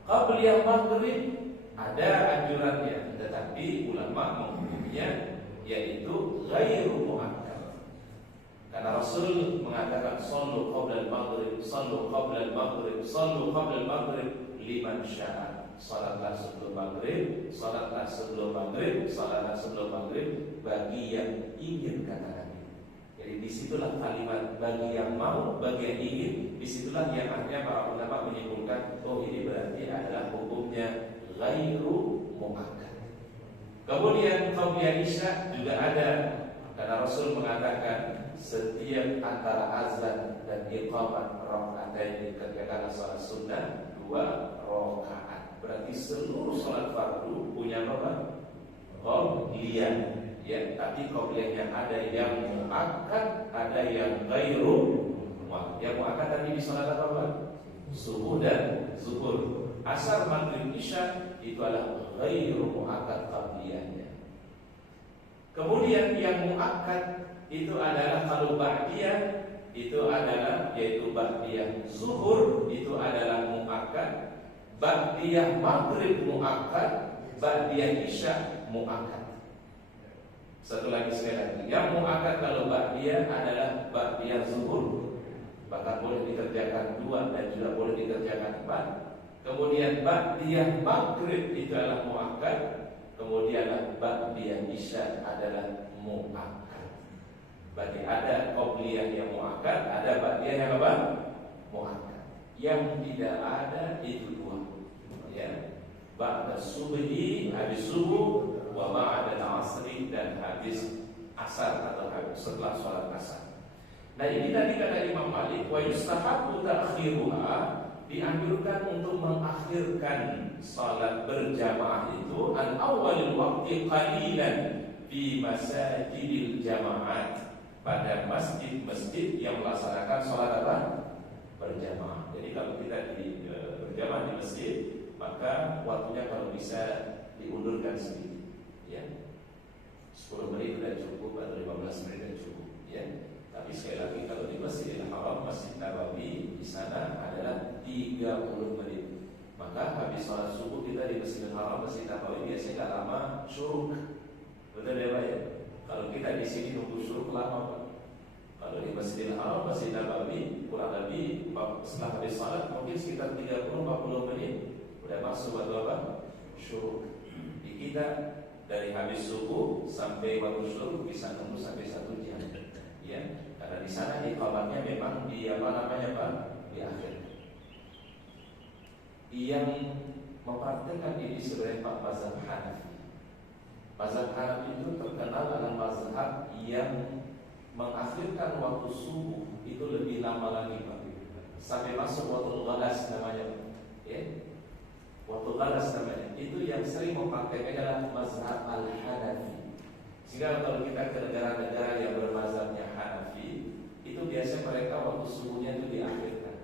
Qobliyah maghrib ada anjurannya, tetapi ulama menghukumnya yaitu ghairu muakkad. Karena Rasul mengatakan sallu qabla al-maghrib, sallu qabla al-maghrib, sallu qabla al-maghrib liman syaa. Salatlah sebelum maghrib, salatlah sebelum maghrib, salatlah sebelum maghrib bagi yang ingin, kata Nabi. Jadi disitulah kalimat bagi yang mau, bagi yang ingin. Disitulah yang akhirnya para ulama menyimpulkan, oh ini berarti adalah hukumnya ghairu muakkad. Kemudian qobliyah isya juga ada, karena Rasul mengatakan setiap antara azan dan iqamah rakaatain dikerjakan salat sunnah 2 rakaat. Berarti seluruh salat fardu punya apa? Qobliyah. Ya, tapi qobliyahnya ada yang muakkad, ada yang ghairu muakkad. Yang muakkad tadi di salat apa? Subuh dan zuhur. Asar, maghrib, isya itu adalah ghairu muakkad qobliyahnya. Kemudian yang muakkad itu adalah kalau ba'diyah itu adalah yaitu ba'diyah zuhur itu adalah muakkad, ba'diyah maghrib muakkad, ba'diyah isya muakkad. Satu lagi sekali lagi, yang muakkad kalau ba'diyah adalah ba'diyah zuhur, bahkan boleh dikerjakan 2 dan juga boleh dikerjakan 4. Kemudian ba'diyah maghrib itu adalah muakkad, kemudian ba'diyah isya adalah muakkad. Berarti ada qobliyah yang muakkad, ada ba'diyah yang apa? Muakkad. Yang tidak ada itu 2. Ya. Ba'da subhi, habis subuh wa ba'da al-'asri, dan habis asar atau setelah sholat asar. Nah ini tadi kata Imam Malik, wa yustahabbu ta'khiruha, dianjurkan untuk mengakhirkan sholat berjamaah itu an awalil waqti qalilan fi masajidil jamaat, pada masjid-masjid yang melaksanakan sholat apa? Berjamaah. Jadi kalau kita berjamaah di masjid, maka waktunya kalau bisa diundurkan sedikit, ya. 10 menit sudah cukup atau 15 menit sudah cukup, ya. Tapi sekali lagi kalau di Masjidil Haram, Masjid Nabawi, di sana adalah 30 menit. Maka habis sholat subuh kita di Masjidil Haram, Masjid Nabawi biasanya nggak lama syuruk. Betul ya Pak ya? Kalau kita di sini nunggu syuruk lama Pak. Kalau di Masjidil Haram, Masjid Nabawi kurang lebih setelah habis sholat mungkin sekitar 30-40 menit udah masuk waktu apa? Syuruk. Di kita dari habis subuh sampai waktu syuruk bisa nunggu sampai 1 jam. Ya, karena di sana iqamatnya memang di apa namanya Pak? Di akhir. Yang mempraktikkan ini sebenarnya Pak mazhab Hanafi. Mazhab Hanafi itu terkenal adalah mazhab yang mengakhirkan waktu subuh itu lebih lama lagi Pak. Sampai masuk waktu ghalas namanya, ya. Waktu ghalas namanya. Itu yang sering mempraktikkan adalah mazhab Al-Hanafi. Sehingga kalau kita ke negara-negara yang bermazhabnya Hanafi, itu biasanya mereka waktu subuhnya itu diakhirkan.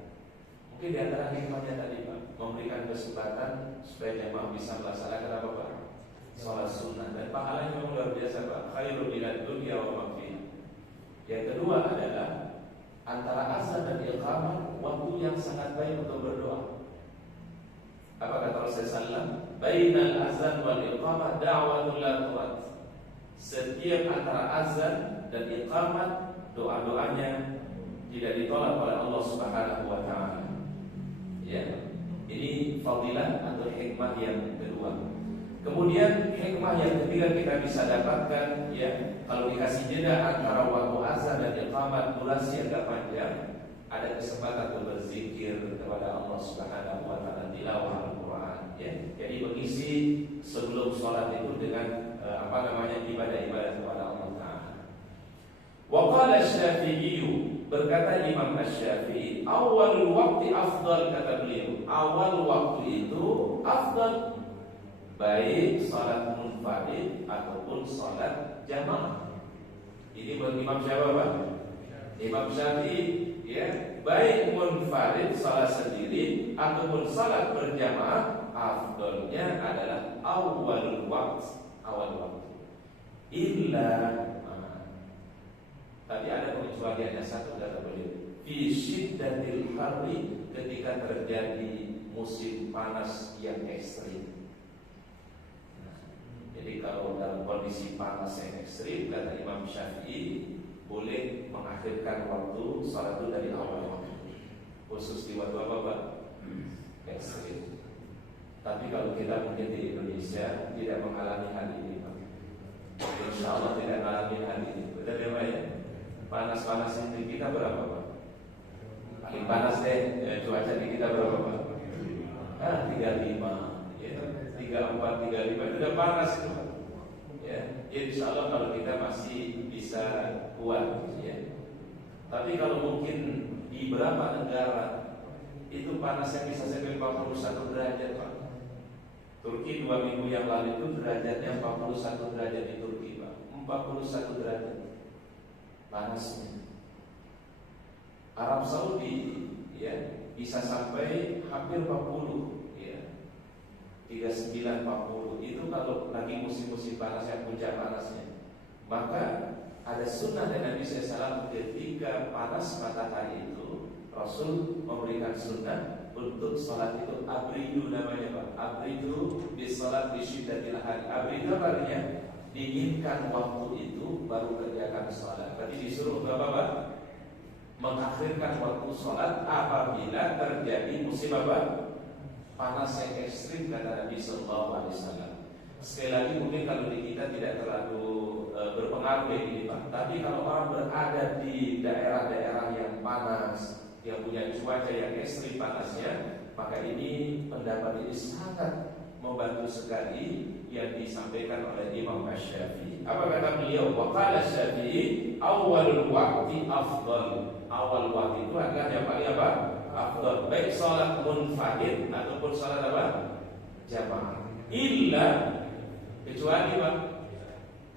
Mungkin di antara hikmahnya tadi Pak, memberikan kesempatan supaya jemaah bisa melaksanakan apa Pak? Sholat sunnah. Dan pahalanya memang luar biasa Pak. Khairul minad dunya wa ma fiha. Yang kedua adalah antara azan dan iqamah waktu yang sangat baik untuk berdoa. Apa kata Rasulullah SAW? Bainal azan wal iqamah da'watul la turat. Setiap antara azan dan iqamat doa-doanya tidak ditolak oleh Allah Subhanahu wa taala. Ya. Ini fadilah atau hikmah yang kedua. Kemudian hikmah yang ketiga kita bisa dapatkan, ya, kalau dikasih jeda antara waktu azan dan iqamat durasi yang agak panjang, ada kesempatan untuk berzikir kepada Allah Subhanahu wa taala, tilawah Al-Qur'an, ya. Jadi mengisi sebelum sholat itu dengan ibadah-ibadah kepada Allah Ta'ala. Wa qala Asy-Syafi'i, berkata Imam Asy-Syafi'i, awal waktu afdal, kata beliau, awal waktu itu afdal, baik salat munfarid ataupun salat jamaah. Ini menurut Imam Syafi'i, Imam Syafi'i, ya, baik munfarid salat sendiri ataupun salat berjamaah, afdalnya adalah awal waktu. Illa, tadi ada pengecualiannya satu, kata beliau, fi syiddatil harri, ketika terjadi musim panas yang ekstrim. Jadi kalau dalam kondisi panas yang ekstrim, kata Imam Syafi'i, boleh mengakhirkan waktu salat itu dari awal waktu, khusus di waktu apa Pak? Ekstrim. Tapi kalau kita mungkin di Indonesia tidak mengalami hal ini Pak, insya Allah tidak mengalami hal ini. Betul ya Pak ya? Panas-panas di kita berapa Pak? Paling panas cuaca di kita berapa Pak? 35, ya, 34, 35 itu udah panas itu Pak. Ya, insya Allah kalau kita masih bisa kuat, ya. Tapi kalau mungkin di beberapa negara itu panasnya bisa sampai 41 derajat Pak. Turki 2 minggu yang lalu itu derajatnya 41 derajat di Turki Pak, 41 derajat panasnya. Arab Saudi, ya, bisa sampai hampir 40, ya, 39, 40. Itu kalau lagi musim-musim panas yang puncak panasnya. Maka ada sunnah dari Nabi SAW, ketika panas matahari itu Rasul memberikan sunnah untuk sholat itu abridu namanya Pak. Abridu bis sholat di syiddatil hari. Abridu artinya dinginkan waktu itu baru kerjakan sholat. Berarti disuruh untuk apa Pak? Mengakhirkan waktu sholat apabila terjadi musim apa? Panas yang ekstrim, kata Nabi SAW. Sekali lagi mungkin kalau di kita tidak terlalu berpengaruh ini Pak. Tapi kalau orang berada di daerah-daerah yang panas, yang punya cuaca yang ekstrim panasnya, maka ini pendapat ini sangat membantu sekali, yang disampaikan oleh Imam Asy-Syafi'i. Apa kata beliau? Wa qala Asy-Syafi'i awalul waqti afdal. Awal waktu itu adalah yang paling apa? Afdal. Baik salat munfarid ataupun salat apa? Jamaah. Illa, kecuali Pak.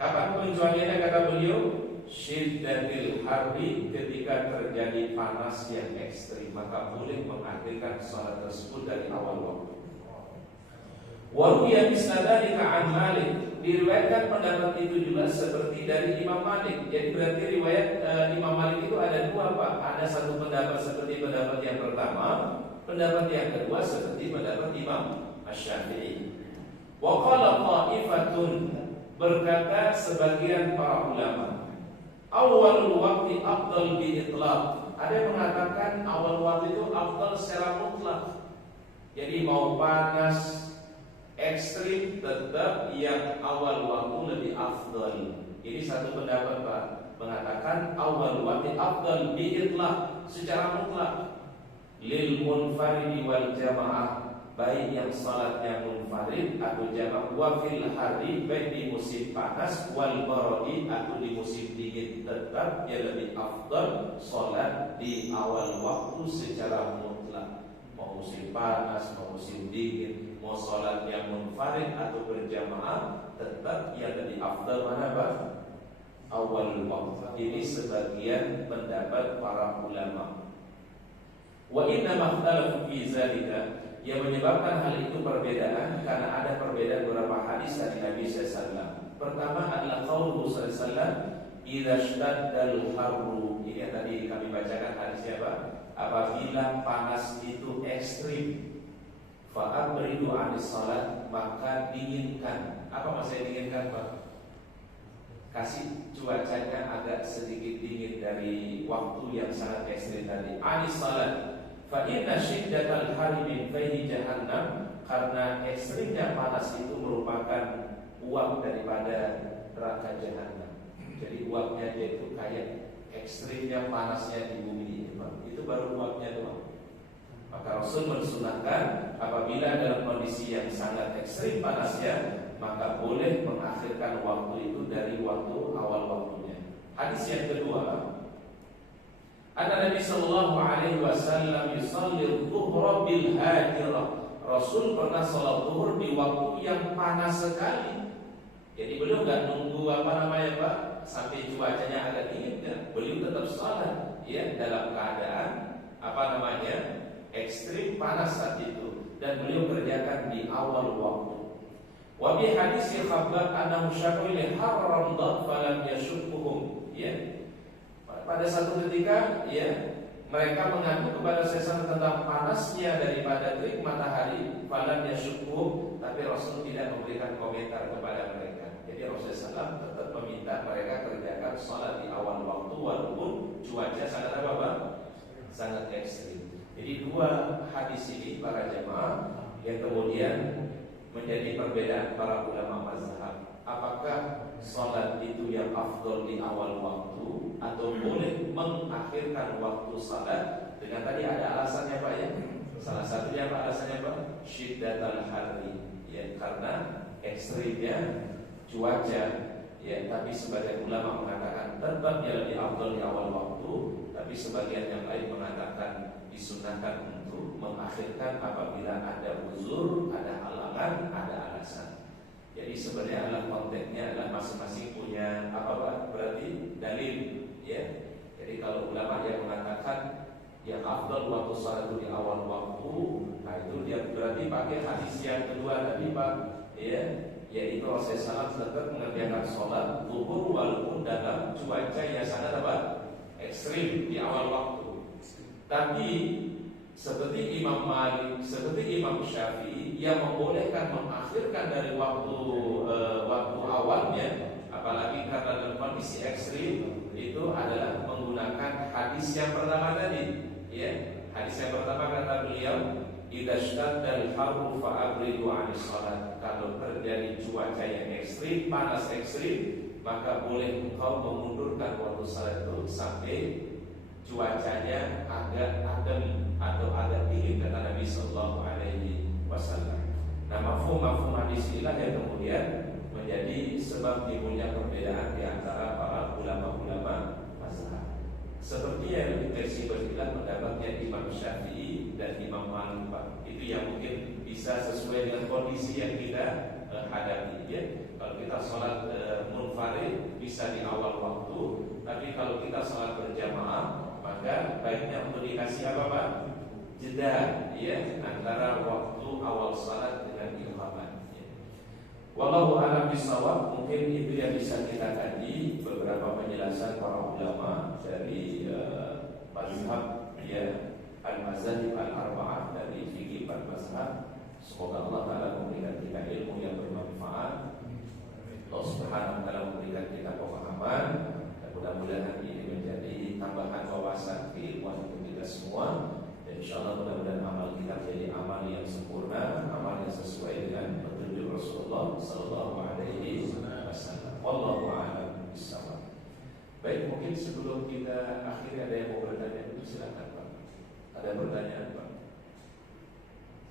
Kapan pengecualiannya kata beliau? Syiddatil harri, ketika terjadi panas yang ekstrim, maka boleh mengakhirkan salat tersebut dari awal waktu. Waruya bisnadani ka'an Malik, diriwayatkan pendapat itu juga seperti dari Imam Malik. Jadi berarti riwayat Imam Malik itu ada dua Pak. Ada satu pendapat seperti pendapat yang pertama, pendapat yang kedua seperti pendapat Imam Asy-Syafi'i. Wa qala qa'ifatun, berkata sebagian para ulama, awalul waqti afdal bi itlaq. Ada yang mengatakan awal waktu itu afdal secara mutlak. Jadi mau panas ekstrim tetap yang awal waktu lebih afdal. Ini satu pendapat Pak, mengatakan awal waktu afdal bi itlaq secara mutlak lil munfaridi wal jamaah, baik yang salatnya munfarid atau jamaah, wa fil hari, baik di musim panas, wal baradi atau di musim dingin, tetap yang lebih afdal salat di awal waktu secara mutlak. Mau musim panas, mau musim dingin, mau salat yang munfarid atau berjamaah, tetap yang lebih afdal mana Pak? Awal waktu. Ini sebagian pendapat para ulama. Wa inna makhtalafu fi zalika, yang menyebabkan hal itu perbedaan karena ada perbedaan beberapa hadis dari Nabi SAW. Pertama adalah qaulul sallallahu idza shtaddal harru. Ini yang tadi kami bacakan hadisnya Pak. Apabila panas itu ekstrim, fa'abridu 'anis salat, maka dinginkan. Apa maksudnya dinginkan Pak? Kasih cuacanya agak sedikit dingin dari waktu yang sangat ekstrim tadi. 'Anis salat. Fa inna syiddatal harri min fayhi jahannam, karena ekstrimnya panas itu merupakan uap daripada neraka jahannam. Jadi uapnya dia itu kayak ekstrimnya panasnya di bumi ini, itu baru uapnya doang. Maka Rasul mensunahkan apabila dalam kondisi yang sangat ekstrim panasnya, maka boleh mengakhirkan waktu itu dari waktu awal waktunya. Hadis yang kedua, Nabi sallallahu alaihi wasallam yusalli dhuhra bil hadirah. Rasul pernah salat zuhur di waktu yang panas sekali. Jadi beliau enggak nunggu Pak, sampai cuacanya agak dingin kan. Beliau tetap salat ya dalam keadaan ekstrim panas saat itu, dan beliau kerjakan di awal waktu. Wa bi hadis Khabbab annahu syakwa li harram dad falam yashukkuhum, ya. Pada satu ketika ya mereka mengaku kepada Rasulullah tentang panasnya daripada terik matahari, falam yashukkuhum, tapi Rasul tidak memberikan komentar kepada mereka. Jadi Rasulullah tetap meminta mereka kerjakan salat di awal waktu walaupun cuaca sangat sangat ekstrim. Jadi dua hadis ini para jemaah yang kemudian menjadi perbedaan para ulama mazhab. Apakah salat itu yang afdal di awal waktu atau boleh mengakhirkan waktu salat? Dengan tadi ada alasannya Pak ya. Salah satunya apa alasannya Pak? Syiddatal harri, ya, karena ekstrimnya cuaca. Ya, tapi sebagian ulama mengatakan tetap yang lebih afdal di awal waktu, tapi sebagian yang lain mengatakan disunahkan untuk mengakhirkan apabila ada uzur, ada halangan, ada alasan. Jadi sebenarnya adalah konteksnya adalah masing-masing punya berarti dalil, ya. Jadi kalau ulama yang mengatakan yang afdal waktu salat itu di awal waktu, nah itu dia berarti pakai hadis yang kedua tadi Pak, ya, yaitu Rasulullah SAW tetap mengerjakan sholat zuhur walaupun dalam cuaca yang sangat ekstrim di awal waktu. Tapi seperti Imam Malik, seperti Imam Syafi'i yang membolehkan mengakhirkan dari waktu awalnya, apalagi karena dalam kondisi ekstrim, itu adalah menggunakan hadis yang pertama tadi. Ya, hadis yang pertama kata beliau, idza shtaddal harru fa'abridu 'anis shalat. Kalau terjadi cuaca yang ekstrim, panas ekstrim, maka boleh engkau memundurkan waktu salat itu sampai cuacanya agak adem atau agak dingin, kata Nabi sallallahu alaihi wasallam. Nah, mafhum-mafhum hadis inilah yang kemudian menjadi sebab timbulnya perbedaan di antara para ulama-ulama mazhab. Seperti yang lebih fleksibel adalah pendapatnya Imam Syafi'i dan Imam Malik. Itu yang mungkin bisa sesuai dengan kondisi yang kita hadapi. Ya. Kalau kita sholat munfarid bisa di awal waktu, tapi kalau kita sholat berjamaah maka baiknya untuk dikasih apa Pak? Jeda, ya, antara waktu awal sholat dengan iqamah. Ya. Wallahu a'lam bishawab. Mungkin itu yang bisa kita kaji beberapa penjelasan para ulama dari mazhab, ya, al-mazhab al-arba'ah, dari fikih mazhab. Semoga Allah Ta'ala memberikan kita ilmu yang bermanfaat. Allah Subhanahu wa Ta'ala memberikan kita pemahaman, dan mudah-mudahan ini menjadi tambahan wawasan keilmuan untuk kita semua. Dan insyaallah mudah-mudahan amal kita menjadi amal yang sempurna, amal yang sesuai dengan petunjuk Rasulullah sallallahu alaihi wasallam. Wallahu a'lam bishawab. Baik, mungkin sebelum kita akhiri ada yang mau bertanya dulu, silakan Pak. Ada pertanyaan Pak?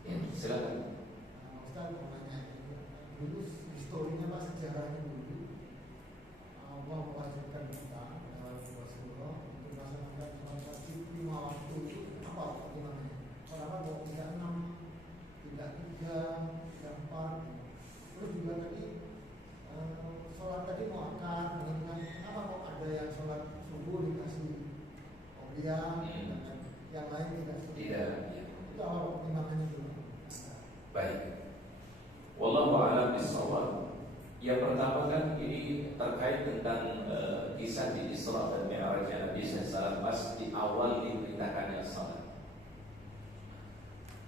Ya, silakan. Ustaz mau nanya, dulu historinya Pak, sejarahnya dulu Allah mewajibkan kita dalam Rasulullah untuk melaksanakan sholat wajib 5 waktu itu apa bagaimana? Kenapa kok tidak 6, tidak 3, tidak 4? Terus juga tadi sholat tadi mau akan kenapa kok ada yang sholat subuh dikasih qobliyah, yang lain tidak? Tidak. Itu apa pertimbangannya dulu? Baik. Wallahu a'lam bishawab. Yang pertama kan ini terkait tentang kisah di Isra dan Mi'raj Nabi sallallahu pas di awal diperintahkannya salat.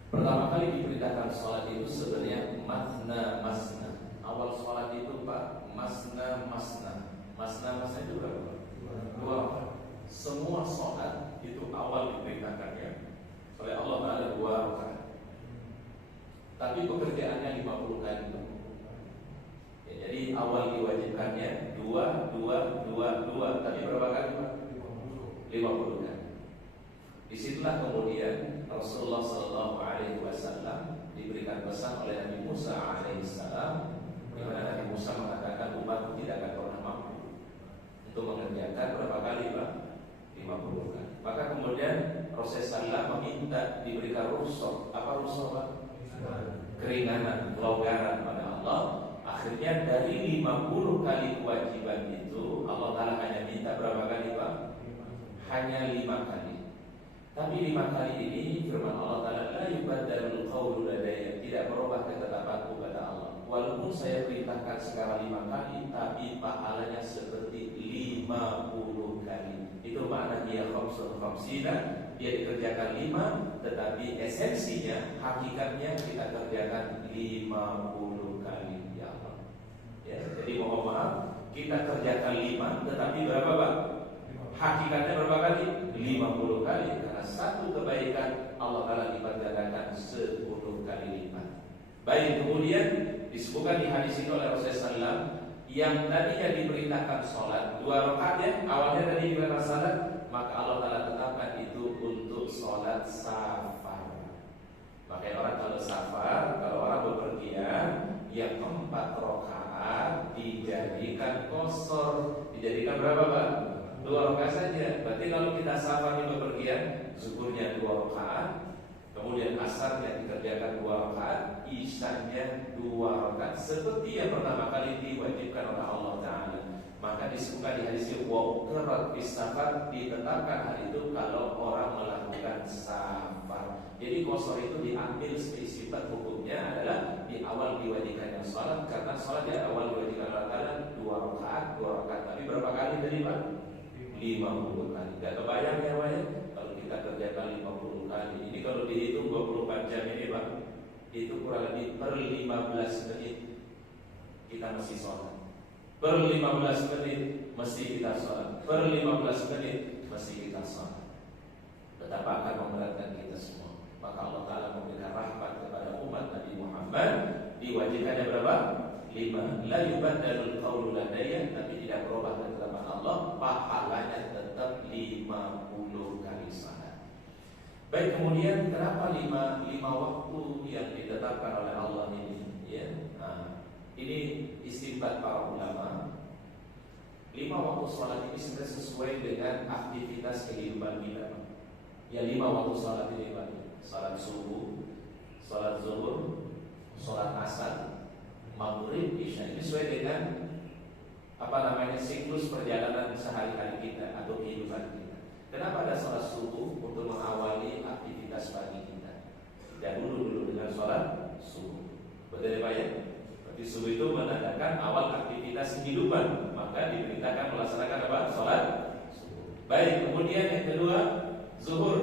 Pertama kali diperintahkan salat itu sebenarnya masna. Awal salat itu Pak masna. Masna itu berapa? 2. Semua salat itu awal diperintahkannya oleh Allah Ta'ala 2 rakaat. Tapi pekerjaannya 50 kali. Ya, jadi awal diwajibkannya 2. Tapi berapa kali Pak? 50 kali. Disitulah kemudian Rasulullah Sallallahu Alaihi Wasallam diberikan pesan oleh Nabi Musa Alaihissalam, di mana Nabi Musa mengatakan umatku tidak akan pernah mampu untuk mengerjakan berapa kali Pak? 50 kali. Maka kemudian Rasulullah meminta diberikan rukhsah. Apa rukhsah Pak? Keringanan, kelonggaran pada Allah. Akhirnya dari 50 kali kewajiban itu Allah Ta'ala hanya minta berapa kali Pak? Hanya 5 kali. Tapi 5 kali ini firman Allah Ta'ala la yubaddalul qawlu ladayya, tidak berubah ketetapanku kata Allah. Walaupun saya perintahkan sekarang 5 kali, tapi pahalanya seperti 50 kali. Itu maknanya khamsina. Dia dikerjakan 5, tetapi esensinya, hakikatnya kita kerjakan 50 kali. Ya Allah. Ya, jadi mohon maaf, kita kerjakan 5, tetapi berapa Pak? Hakikatnya berapa kali? 50 kali. Karena satu kebaikan Allah Ta'ala lipat gandakan 10 kali lipat. Baik, kemudian disebutkan di hadis ini oleh Rasulullah SAW, yang tadinya diperintahkan sholat 2 rakaat ya, awalnya tadi diperintahkan sholat, maka Allah Ta'ala tetapkan itu untuk sholat safar. Makanya orang kalau safar, kalau orang bepergian, yang 4 rakaat dijadikan qasar. Dijadikan berapa Pak? 2 rakaat saja. Berarti kalau kita safar di bepergian, zuhurnya 2 rakaat, kemudian asarnya dikerjakan 2 rakaat, isyanya 2 rakaat, seperti yang pertama kali diwajibkan oleh Allah Ta'ala. Maka disebutkan di hadis wa uqrat bis safar, ditetapkan hal itu kalau orang melakukan safar. Jadi qasar itu diambil sifat hukumnya adalah di awal diwajibkannya salat, karena salat di awal diwajibkan Allah Ta'ala 2 rakaat. Tapi berapa kali tadi Pak? 50 kali. Gak kebayang ya Pak ya? Kalau kita kerjakan 50 kali, ini kalau dihitung 24 jam ini Pak, itu kurang lebih per 15 menit kita mesti sholat. Per 15 menit mesti kita sholat. Per 15 menit mesti kita sholat. Betapa akan memberatkan kita semua. Maka Allah Ta'ala memberikan rahmat kepada umat Nabi Muhammad. Diwajibkannya berapa? 5. La yubaddalul qawlu ladayya, tapi tidak berubah ketetapan Allah, pahalanya tetap 50 kali salat. Baik, kemudian kenapa 5 waktu yang ditetapkan oleh Allah ini? Ya, nah, ini istinbat para ulama. 5 waktu sholat ini sudah sesuai dengan aktivitas kehidupan kita. Ya 5 waktu sholat ini Pak. Sholat subuh, sholat zuhur, sholat asar, maghrib, isya. Ini sesuai dengan siklus perjalanan sehari-hari kita atau kehidupan kita. Kenapa ada sholat subuh? Untuk mengawali aktivitas pagi kita. Dulu dengan sholat subuh. Betul ya Pak ya? Berarti subuh itu menandakan awal aktivitas kehidupan. Maka diperintahkan melaksanakan apa? Sholat subuh. Baik, kemudian yang kedua, zuhur.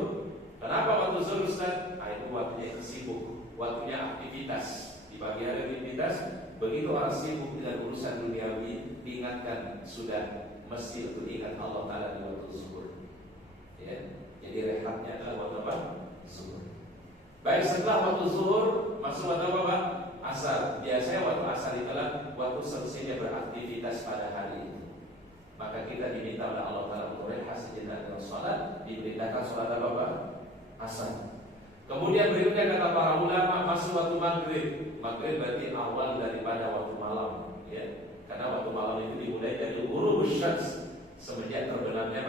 Kenapa waktu zuhur Ustaz? Itu waktunya sibuk, waktunya aktivitas. Di pagi hari aktivitas. Begitu orang sibuk dengan urusan duniawi, diingatkan sudah mesti untuk ingat Allah Ta'ala di waktu zuhur. Ya, jadi rehatnya adalah waktu apa? Zuhur. Baik, setelah waktu zuhur masuk waktu apa? Asar. Biasanya waktu asar adalah waktu selesainya beraktivitas pada hari itu. Maka kita diminta oleh Allah Ta'ala untuk rehat sejenak dengan sholat. Diperintahkan sholat apa? Asar. Kemudian berikutnya kata para ulama masuk waktu maghrib. Maghrib berarti awal daripada waktu malam, ya. Karena waktu malam itu dimulai dari ghurubus syams, semenjak terbenamnya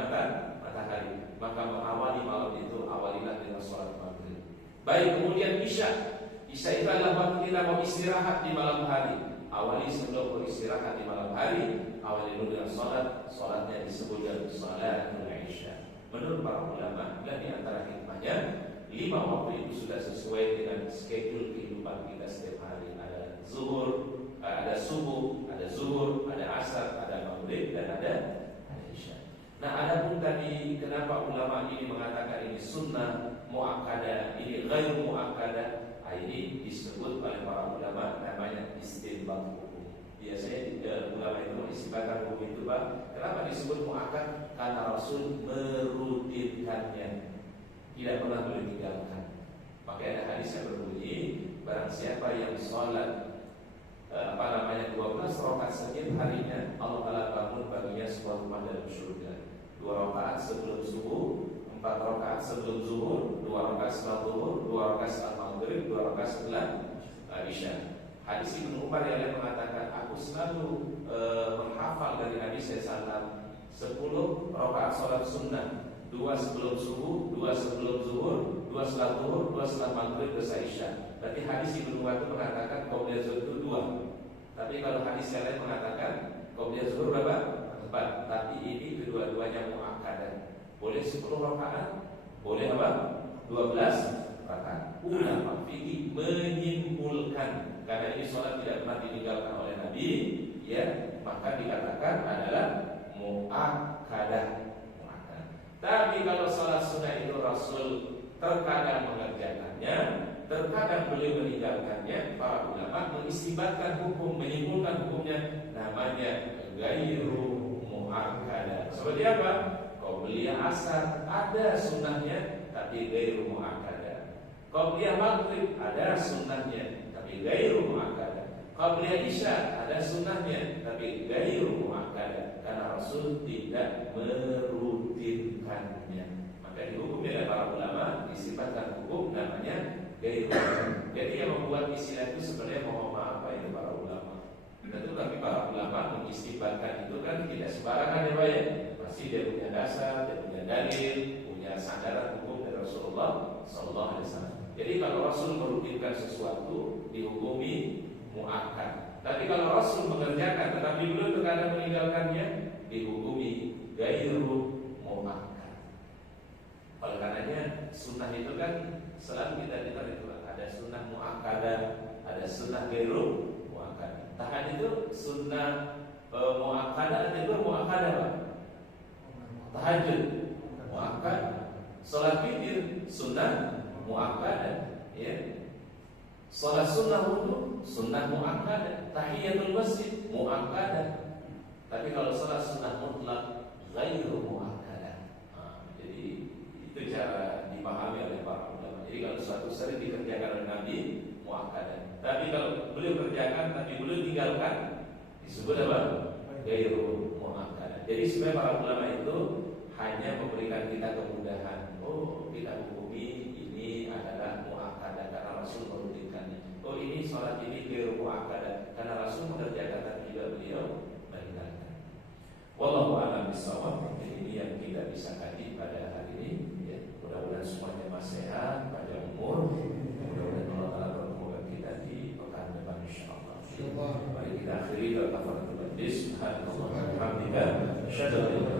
matahari. Maka mengawali malam itu awalilah dengan sholat maghrib. Baik, kemudian isya. Isya itu adalah waktu kita mau istirahat di malam hari. Awali sebelum beristirahat di malam hari, awali dulu dengan sholat. Sholatnya disebut dengan sholatul isya. Menurut para ulama, dan di antara hikmahnya, 5 waktu itu sudah sesuai dengan schedule kehidupan kita setiap hari. Ada zuhur, ada subuh, ada zuhur, ada asar, ada maghrib, dan ada isya. Nah, ada pun tadi kenapa ulama ini mengatakan ini sunnah muakkadah, ini ghairu muakkadah. Ini disebut oleh para ulama namanya istinbat hukum. Biasanya ulama itu mengistilahkan hukum itu Pak. Kenapa disebut muakkad? Karena Rasul merutinkannya, tidak pernah meninggalkan. Maka ada hadis yang berbunyi, barang siapa yang sholat 12 rakaat setiap harinya, Allah Ta'ala bangun baginya sebuah rumah dalam surga. 2 rakaat sebelum subuh, 4 rakaat sebelum zuhur, 2 rakaat setelah zuhur, 2 rakaat setelah maghrib, 2 rakaat setelah isya. Hadis Ibnu Umar yang mengatakan, aku selalu menghafal dari Nabi SAW 10 rakaat sholat sunnah, 2 sebelum subuh, 2 sebelum zuhur, 2 setelah zuhur, 2 setelah maghrib, 2 setelah isya. Berarti hadis Ibnu Umar itu mengatakan qobliyah zuhur itu 2. Tapi kalau hadis yang lain mengatakan qobliyah zuhur berapa? 4. Tapi ini kedua-duanya muakkadah. Boleh 10 rakaat, boleh apa? 12 rakaat. Ulama fikih menyimpulkan karena ini sholat tidak pernah ditinggalkan oleh Nabi, ya, maka dikatakan adalah muakkadah. Tapi kalau sholat sunnah itu Rasul terkadang mengerjakannya, terkadang beliau meninggalkannya. Para ulama mengistimbatkan hukum, menyimpulkan hukumnya, namanya ghairu muakkadah. Seperti apa? Qobliyah asar ada sunnahnya tapi ghairu muakkadah. Qobliyah maghrib ada sunnahnya tapi ghairu muakkadah. Qobliyah isya ada sunnahnya tapi ghairu muakkadah. Karena Rasul tidak merutinkannya. Maka dihukum oleh para ulama, disifatkan hukum namanya ghairu. Jadi yang membuat istilah itu sebenarnya mohon maaf itu para ulama. Tentu tapi para ulama mengistibatkan itu kan tidak sembarangan ya Pak ya. Pasti dia punya dasar, dia punya dalil, punya sandaran hukum dari Rasulullah Sallallahu Alaihi Wasallam. Jadi kalau Rasul merutinkan sesuatu dihukumi muakkad. Tapi kalau Rasul mengerjakan tetapi belum terkadang meninggalkannya dihukumi ghairu muakkad. Oleh karenanya sunnah itu kan selalu kita dengar itu ada sunnah muakkadah, ada sunnah ghairu muakkad. Tahan itu sunnah muakkadah itu muakkadah Pak. Tahajud muakkad, salat witir sunnah muakkadah, ya. Salat sunnah wudu sunnah muakkadah, tahiyatul masjid muakkadah. Tapi kalau salat sunnah mutlak ghairu muakkadah. Jadi itu cara dipahami oleh para ulama. Jadi kalau suatu sering dikerjakan oleh Nabi muakkadah. Tapi kalau beliau kerjakan tapi beliau tinggalkan disebut apa? Ghairu muakkadah. Jadi sebenarnya para ulama itu hanya memberikan kita kemudahan. Oh, kita hukumi ini adalah muakkadah karena Rasul merutinkannya. Oh, ini sholat ini ghairu muakkada, karena Rasul mengerjakan dan juga beliau meninggalkan. Wallahu a'lam bishawab. Mungkin ini yang kita bisa kaji pada hari ini ya. Mudah-mudahan semuanya masih sehat, panjang umur. Mudah-mudahan Allah Ta'ala pertemukan kita di pekan depan insyaallah. Mari kita akhiri kafaratul majlis. Subhanallah wa bihamdihi, asyhadu an la ilaha